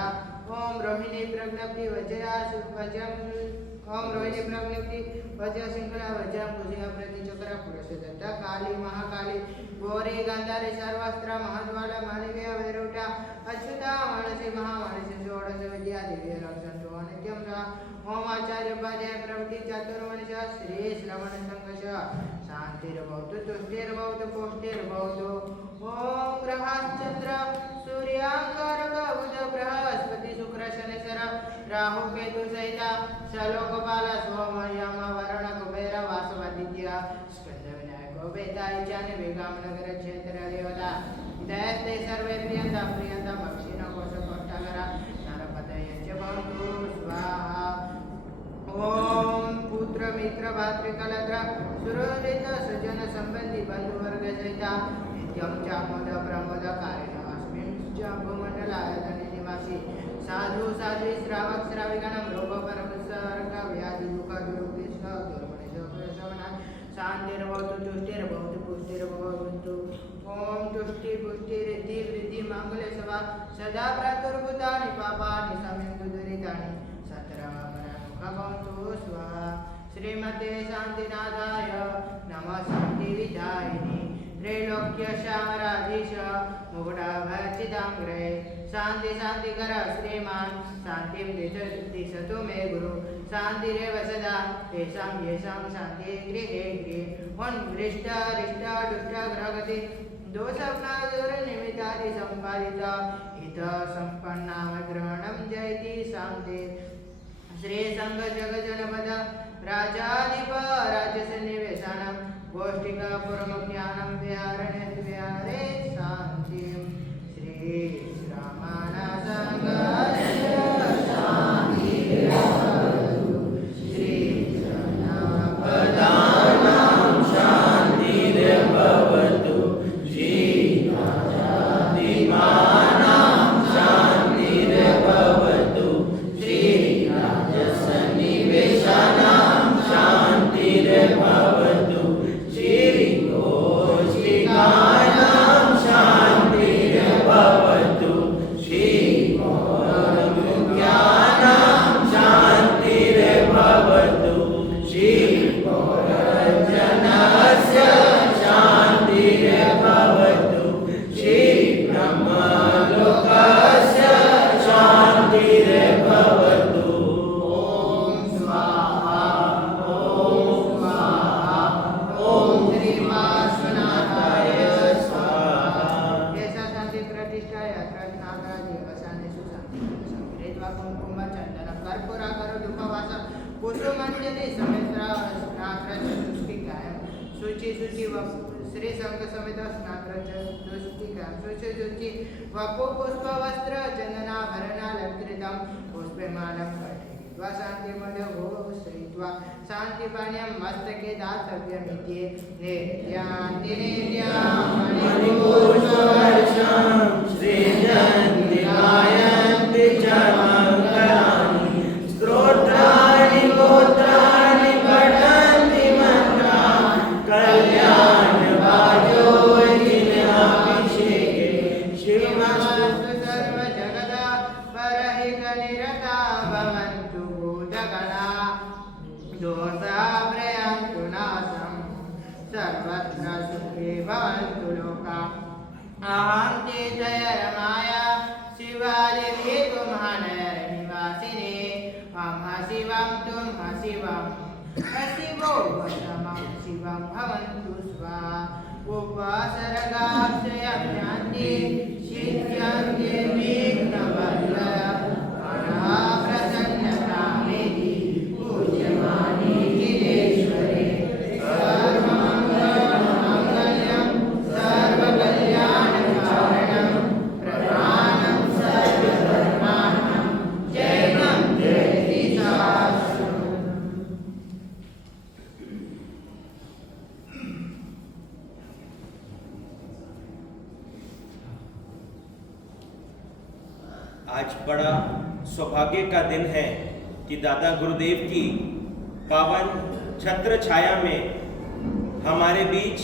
ओम रोहिणी प्रज्ञप्ति वज्रा वज्रम ओम रोहिणी प्रज्ञप्ति वज्र सिंहला वज्रम कुशिका प्रतिचक्र पुरुष दत्ता काली महाकाली गौरी गांधारी सर्वस्त्र महाद्वाला मानवीय वैरुटा अच्युता मानसी महामानसी षोडश विद्या दिव्य रक्षन्तु नित्यं च ओम आचार्य उपाध्याय प्रवृत्ति चातुर्वर्ण्य श्री श्रवण संघर्ष शांतिर्भवतु तुष्टिर्भवतु पुष्टिर्भवतु ओम ग्रहाश्चंद्र सूर्याकारक बुध बृहस्पति शुक्र शनिश्चर राहु केतु सहित सलोकपाल सोम यम वरुण कुबेर वासवादित्य स्कंद विनायक वेदाय जाने वेगामनगर क्षेत्र देवता दैत्य सर्वे प्रियंता अक्षिण कोश कोष्ठागरा नरपतय च भवन्तु स्वाहा ओम पुत्र मित्र भातृकलत्र सुहृद सज्जन संबंधी बंधु वर्ग सहित नित्यं च मोद प्रमोद कारिणः अस्मिन् च भूमण्डलायतने निवासी साधु साध्वी श्रावक श्राविकानां रोग परमसर्ग व्याधि दुःख दुरुपदेश दुर्मणिशोकशमना शान्तिर्भवतु तुष्टिर्भवतु पुष्टिर्भवतु ओम तुष्टि पुष्टि रिद्धि वृद्धि मंगल सवा सदा प्रातुर्भूतानि पापानि शम्यन्तु दुरितानि भवन्तु स्वाहा श्रीमते शान्तिनाथाय नमः शान्तिविधायिनी त्रैलोक्य श्यामराधीश मुकुटाभयचिदाङ्ग्रे शान्ति शान्तिकर श्रीमान् शान्तिं दिशतु मे गुरु शान्तिरेव सदा येषां शान्ति गृहे गृहे उन्मृष्ट रिष्ट दुष्ट ग्रहगति दोषप्रादुर्निमित्तादि सम्पादित हित सम्पन्नाम ग्रहणं जयति शान्ति श्री संघ जग जनपद राजाधिप राज्य सन्निवेशानं गोष्ठिका पुरमुख्यानं विहारणे विहारे शांति श्री रामानाथांगस्य शान्तिरवतु श्री जनापदानां शान्तिरवतु श्री राजाधिपानां शान्तिरवतु श्री राजसन्निवेशानां शान्तिरवतु श्री गोष्ठिकानां शान्तिरवतु श्री पौरमुख्यानां शान्तिरवतु श्री पौरजनस्य शान्तिरवतु श्री ब्रह्मलोकस्य शान्तिरवतु ॐ स्वाहा ॐ श्री वासुनाथाय स्वाहा ऐसा शांति प्रतिष्ठा यात्रा नागराज वसाने सुशांति संप्रेत्वा कुंकुम चंदन कर्पूर करो धूपवास कुसुमंजलि समेत नागराज चतुष्टिकाय शुचि शुचि श्री संघ समेत नागराज चतुष्टिकाय शुचि शुचि वपु पुष्प वस्त्र चंदनाभरणालंकृतं पुष्पमालं कटे शांति मधो श्रीत्वा शांति पाण्यं मस्तके दातव्यमिति मणिपुष्पवर्षं सृजन्ति गायन्ति च मङ्गलानि स्तोत्राणि गोत्राणि पठन्ति मन्त्राणि कल्याणवाजोऽभिषेके शिवमस्तु सर्व जगदा परहित निरता भवन्तु भूतगणा दोषाभ्रयन्तु नाशं सर्वत्र सुखे भवन्तु लोका अहं चेतय रमाया शिवादेवी तुम्हानयर निवासिने अहं शिवं तुम शिवं शिवो वसमं शिवं भवन्तु स्वाहा उपसर्गाक्षयभ्यान्ति शिष्यन्ते विघ्नवल्लभ प्रसन्नतामेति पूज्यमाने किलेश्वरे सर्वमङ्गलमङ्गल्यं सर्वकल्याणकारणं प्रधानं सर्वधर्माणां जैनं जयति शास्त्रम् आज बड़ा सौभाग्य का दिन है कि दादा गुरुदेव की पावन छत्र छाया में हमारे बीच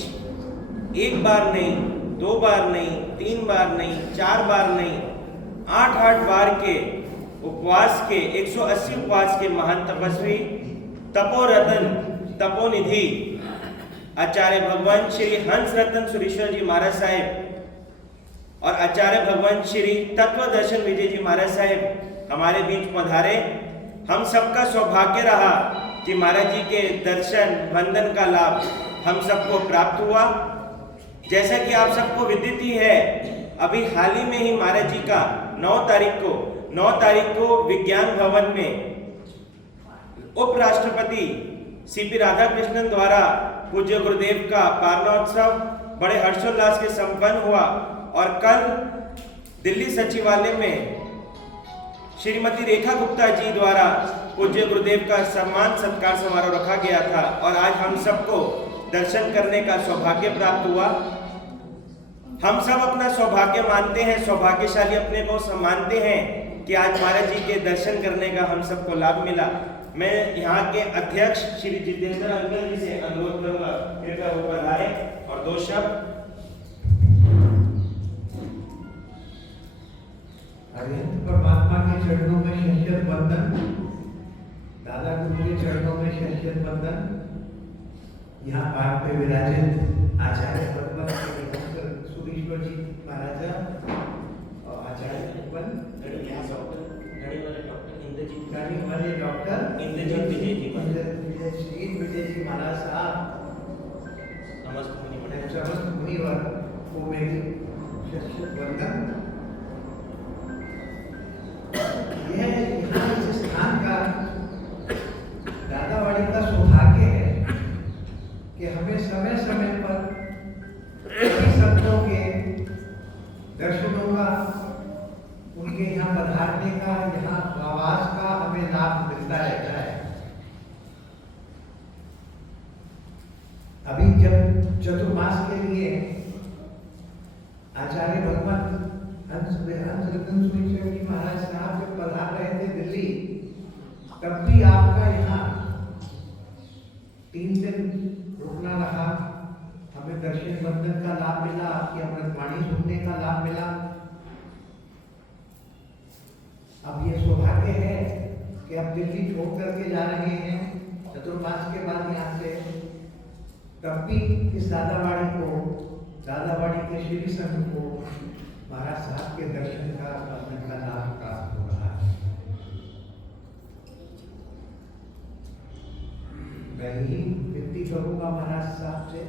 एक बार नहीं, 2 बार नहीं, 3 बार नहीं, 4 बार नहीं, 8 बार के उपवास के 180 उपवास के महान तपस्वी तपोरतन तपोनिधि आचार्य भगवान श्री हंस रतन सुरेश्वर जी महाराज साहेब और आचार्य भगवान श्री तत्वदर्शन विजय जी महाराज साहेब हमारे बीच पधारे। हम सबका सौभाग्य रहा कि महाराज जी के दर्शन वंदन का लाभ हम सबको प्राप्त हुआ। जैसा कि आप सबको विदित ही है, अभी हाल ही में ही महाराज जी का 9 तारीख को विज्ञान भवन में उपराष्ट्रपति सीपी राधाकृष्णन द्वारा पूज्य गुरुदेव का पारणोत्सव बड़े हर्षोल्लास के संपन्न हुआ और कल दिल्ली सचिवालय में श्रीमती रेखा गुप्ता जी द्वारा पूज्य गुरुदेव का सम्मान सत्कार समारोह रखा गया था और आज हम सबको दर्शन करने का सौभाग्य प्राप्त हुआ। हम सब अपना सौभाग्य मानते हैं, सौभाग्यशाली अपने को मानते हैं कि आज महाराज जी के दर्शन करने का हम सबको लाभ मिला। मैं यहाँ के अध्यक्ष श्री जितेंद्र अंकल जी से अनुरोध करूंगा कृपया वो पधारें और 2 शब्द। अरिहंत परमात्मा के चरणों में शत वंदन, दादा गुरु के चरणों में शत वंदन। यहाँ पाठ पे विराजित आचार्य पद्मन सुरेश्वर जी महाराज और आचार्य पद्मन गाड़ी वाले डॉक्टर इंद्रजीत विजय जी महाराज साहब समस्त मुनिवर को मेरी शत वंदन। यह इस स्थान का दर्शनों का, उनके यहाँ पधारने का, यहाँ आवास का हमें लाभ मिलता रहता है। अभी जब चतुर्मास के लिए आचार्य भगवत हंस रतन जी महाराज साहब जब पधार रहे थे दिल्ली, तब भी आपका यहाँ 3 दिन रुकना रहा। हमें दर्शन बंधन का लाभ मिला, आपकी अमृतवाणी सुनने का लाभ मिला। अब ये सौभाग्य है कि अब दिल्ली छोड़ करके जा रहे हैं चतुर्मास के बाद यहाँ से, तब भी इस दादावाड़ी को, दादावाड़ी के श्री संघ को महाराज साहब के दर्शन का लाभ प्राप्त हो रहा है। मैं ही विनती करूंगा महाराज साहब से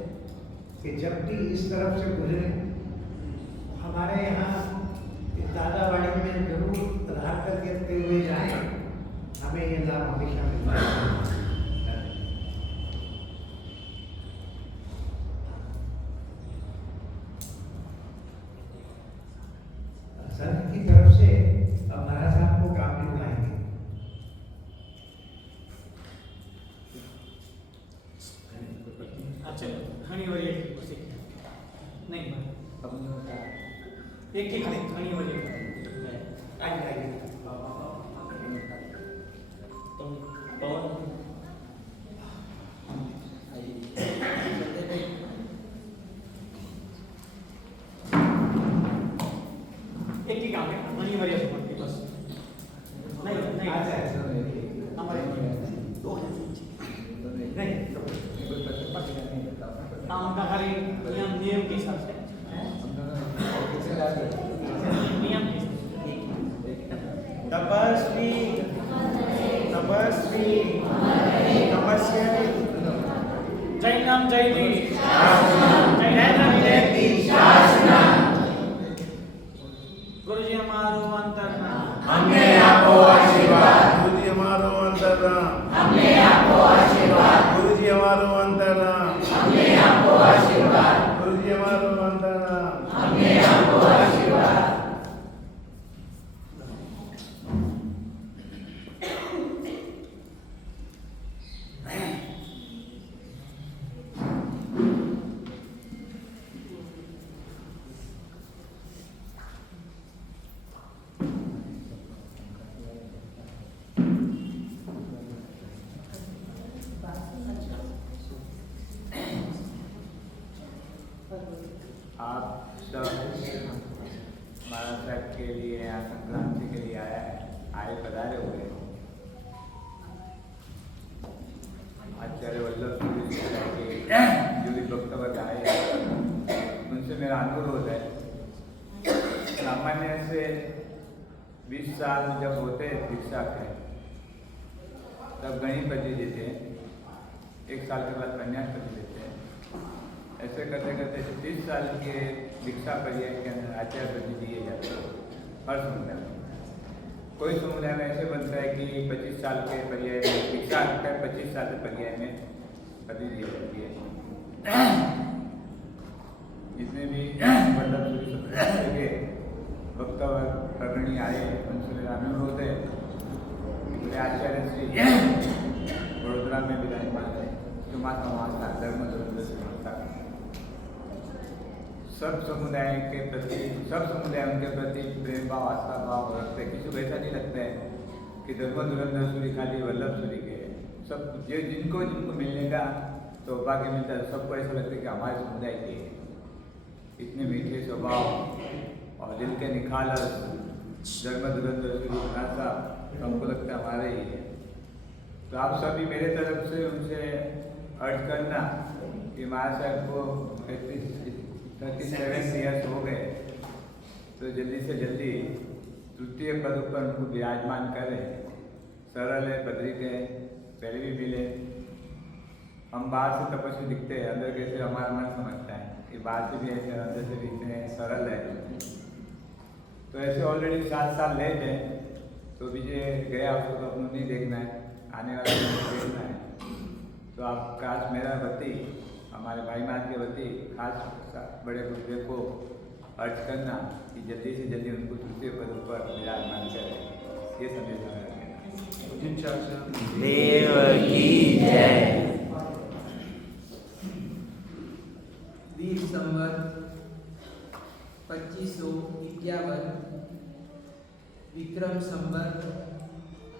कि जब भी इस तरफ से गुजरे, हमारे यहाँ इस दादावाड़ी में जरूर पधार करके हुए जाएं, हमें ये लाभ हमेशा मिलता है। संघ की तरफ से अब महाराज साहब को काम भी बुलाएंगे। अच्छा, घनी वाली नहीं, एक ही घनी वाली आइए एक ही काम है, घनी वाली बस नहीं हमारे नहीं उनका खाली नियम के हिसाब से नियम के तपस्वी तपस्वी तपस्या जय नाम जय दी गुरुजी हमारो अंतरनाम हमने आपको आशीर्वाद, गुरुजी हमारो अंतरनाम, हमने आपको आशीर्वाद, गुरुजी हमारो अंतरनाम, हमने आपको आशीर्वाद, गुरुजी हमारो अंतरनाम, हमने आपको आशीर्वाद। आप सब महाराज साहब के लिए यहाँ संक्रांति के लिए आए पधारे हुए हैं। आचार्य वल्लभ के जो भी वक्तव्य आए उनसे मेरा अनुरोध है, सामान्य से 20 साल जब होते दीक्षा के तब गणिपति देते हैं, 1 साल के बाद कन्यापति देते हैं। ऐसे करते करते 30 साल के दीक्षा पर्याय के अंदर आचार्य पद दिए जाते हैं हर समुदाय में। कोई समुदाय में ऐसे बनता है कि 25 साल के पर्याय में दीक्षा का 25 साल के पर्याय में पदवी दी जाती है। जितने भी वल्लभ के वक्तव्य प्रकरणी आए उनसे मेरा अनुरोध है कि मेरे आचार्य श्री वडोदरा में विराजमान है, जो माता माता धर्म सब समुदाय के प्रति, सब समुदाय उनके प्रति प्रेम भाव, आस्था भाव रखते हैं। किसी को ऐसा नहीं लगता है कि धर्म धुरंधर सूरी खाली वल्लभ सूरी के सब जो जिनको मिलने का सौभाग्य मिलता है, सबको ऐसा लगता है कि हमारे समुदाय के इतने मीठे स्वभाव और दिल के निखालस धर्म धुरंधर सूरी भाषा हमको लगता है हमारे ही है। तो आप सभी मेरे तरफ से उनसे अर्ज करना कि महाराज साहब को 37 ईयर्स हो गए, तो जल्दी से जल्दी तृतीय पद पर उनको विराजमान करें। सरल है, बद्रिक है, पहले भी मिले। हम बाहर से तपस्वी दिखते हैं, अंदर कैसे हमारा मन समझता है कि बाहर से भी ऐसे अंदर से दिखते हैं, सरल है। तो ऐसे ऑलरेडी 7 साल लेट है, तो विजय गया उसको तो अपना नहीं देखना है, आने वाला देखना है। तो आप काश मेरा वती, हमारे भाई मान के वती, खास बड़े गुरुदेव को अर्ज करना कि जल्दी से जल्दी उनको तृतीय पद पर विराजमान करें। ये संदेश हमें रखेगा। देव की जय। वीर संवत 2551 विक्रम संवत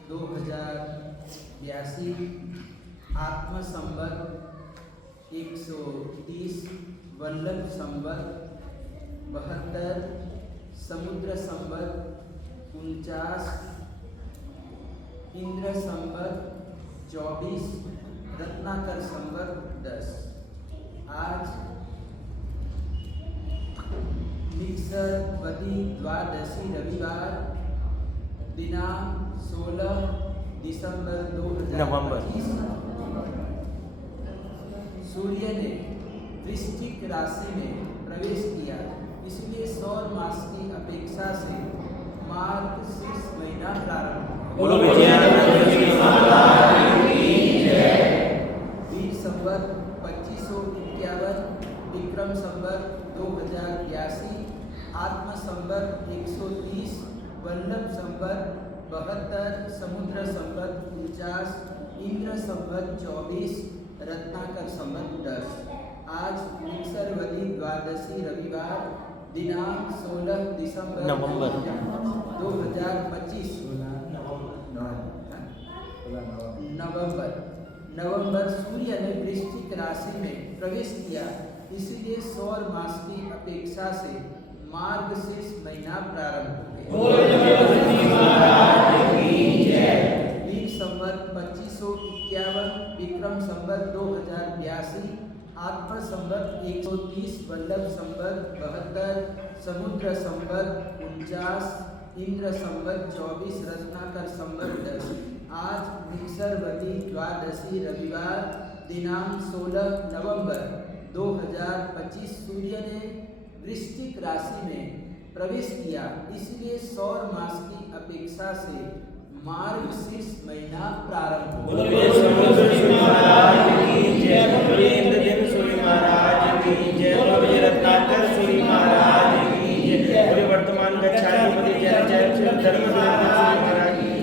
2082 आत्म संवत 130 वल्लभ संवत 72 समुद्र संवत 49 इंद्र संवत 24 रत्नाकर संवत 10। आज मिक्सर वदी द्वादशी रविवार दिनांक 16 दिसंबर 2025 सूर्य ने वृश्चिक राशि में प्रवेश किया, इसलिए सौर मास की अपेक्षा से मार्ग शीर्ष महीना प्रारंभ बोलो विजयानंद महाराज की जय। वीर संवत 2551 विक्रम संवत 2082 आत्म संवत 130 वल्लभ संवत 72 समुद्र संवत 49 इंद्र संवत 24 रत्नाकर संवत 10। आज मिक्सरवदी द्वादशी रविवार दिनांक 16 दिसंबर 2025 नवंबर सूर्य ने वृश्चिक राशि में प्रवेश किया, इसलिए सौर मास की अपेक्षा से मार्गशीर्ष महीना प्रारंभ हो गया। वीर संवत 2551 विक्रम संवत 2082 आत्म संवत 130 वल्लभ संवत 72 समुद्र संवत 49 इंद्र संवत 24 रत्नाकर संवत 10। आज मिक्सरवदी द्वादशी रविवार दिनांक 16 नवंबर 2025 सूर्य ने वृश्चिक राशि में प्रवेश किया, इसलिए सौर मास की अपेक्षा से मार्गशीर्ष महीना प्रारंभ हो गया।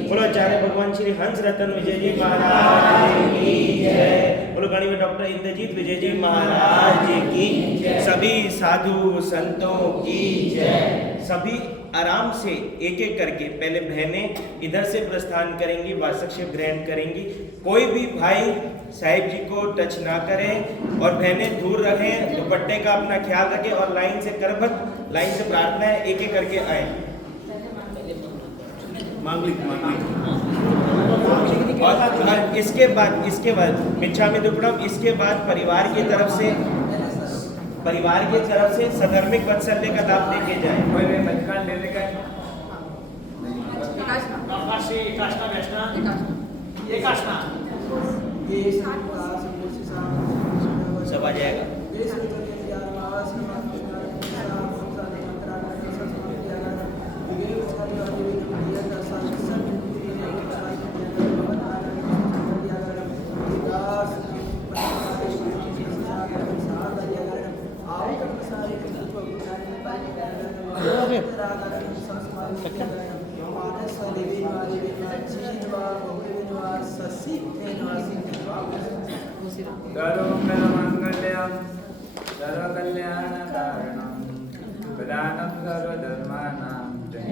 बोलो आचार्य भगवान श्री हंस रतन विजय जी महाराज की जय। बोलो गणित डॉक्टर इंद्रजीत विजय जी महाराज की जय। सभी साधु संतों की जय। सभी आराम से एक एक करके पहले बहनें इधर से प्रस्थान करेंगी, वार्षिक ग्रहण करेंगी। कोई भी भाई साहिब जी को टच ना करें और बहनें दूर रहें, दुपट्टे का अपना ख्याल रखें और लाइन से करबद्ध लाइन से प्रार्थना है, एक एक करके आए। और इसके बाद मिच्छामि दुक्कडम, इसके बाद परिवार की तरफ से सधर्मिक वत्सल्य का लाभ लेके जाए। सब आ जाएगा। सर्वमंगलम सर्वकल्याणकारणम प्रदानं सर्वधर्माणां जय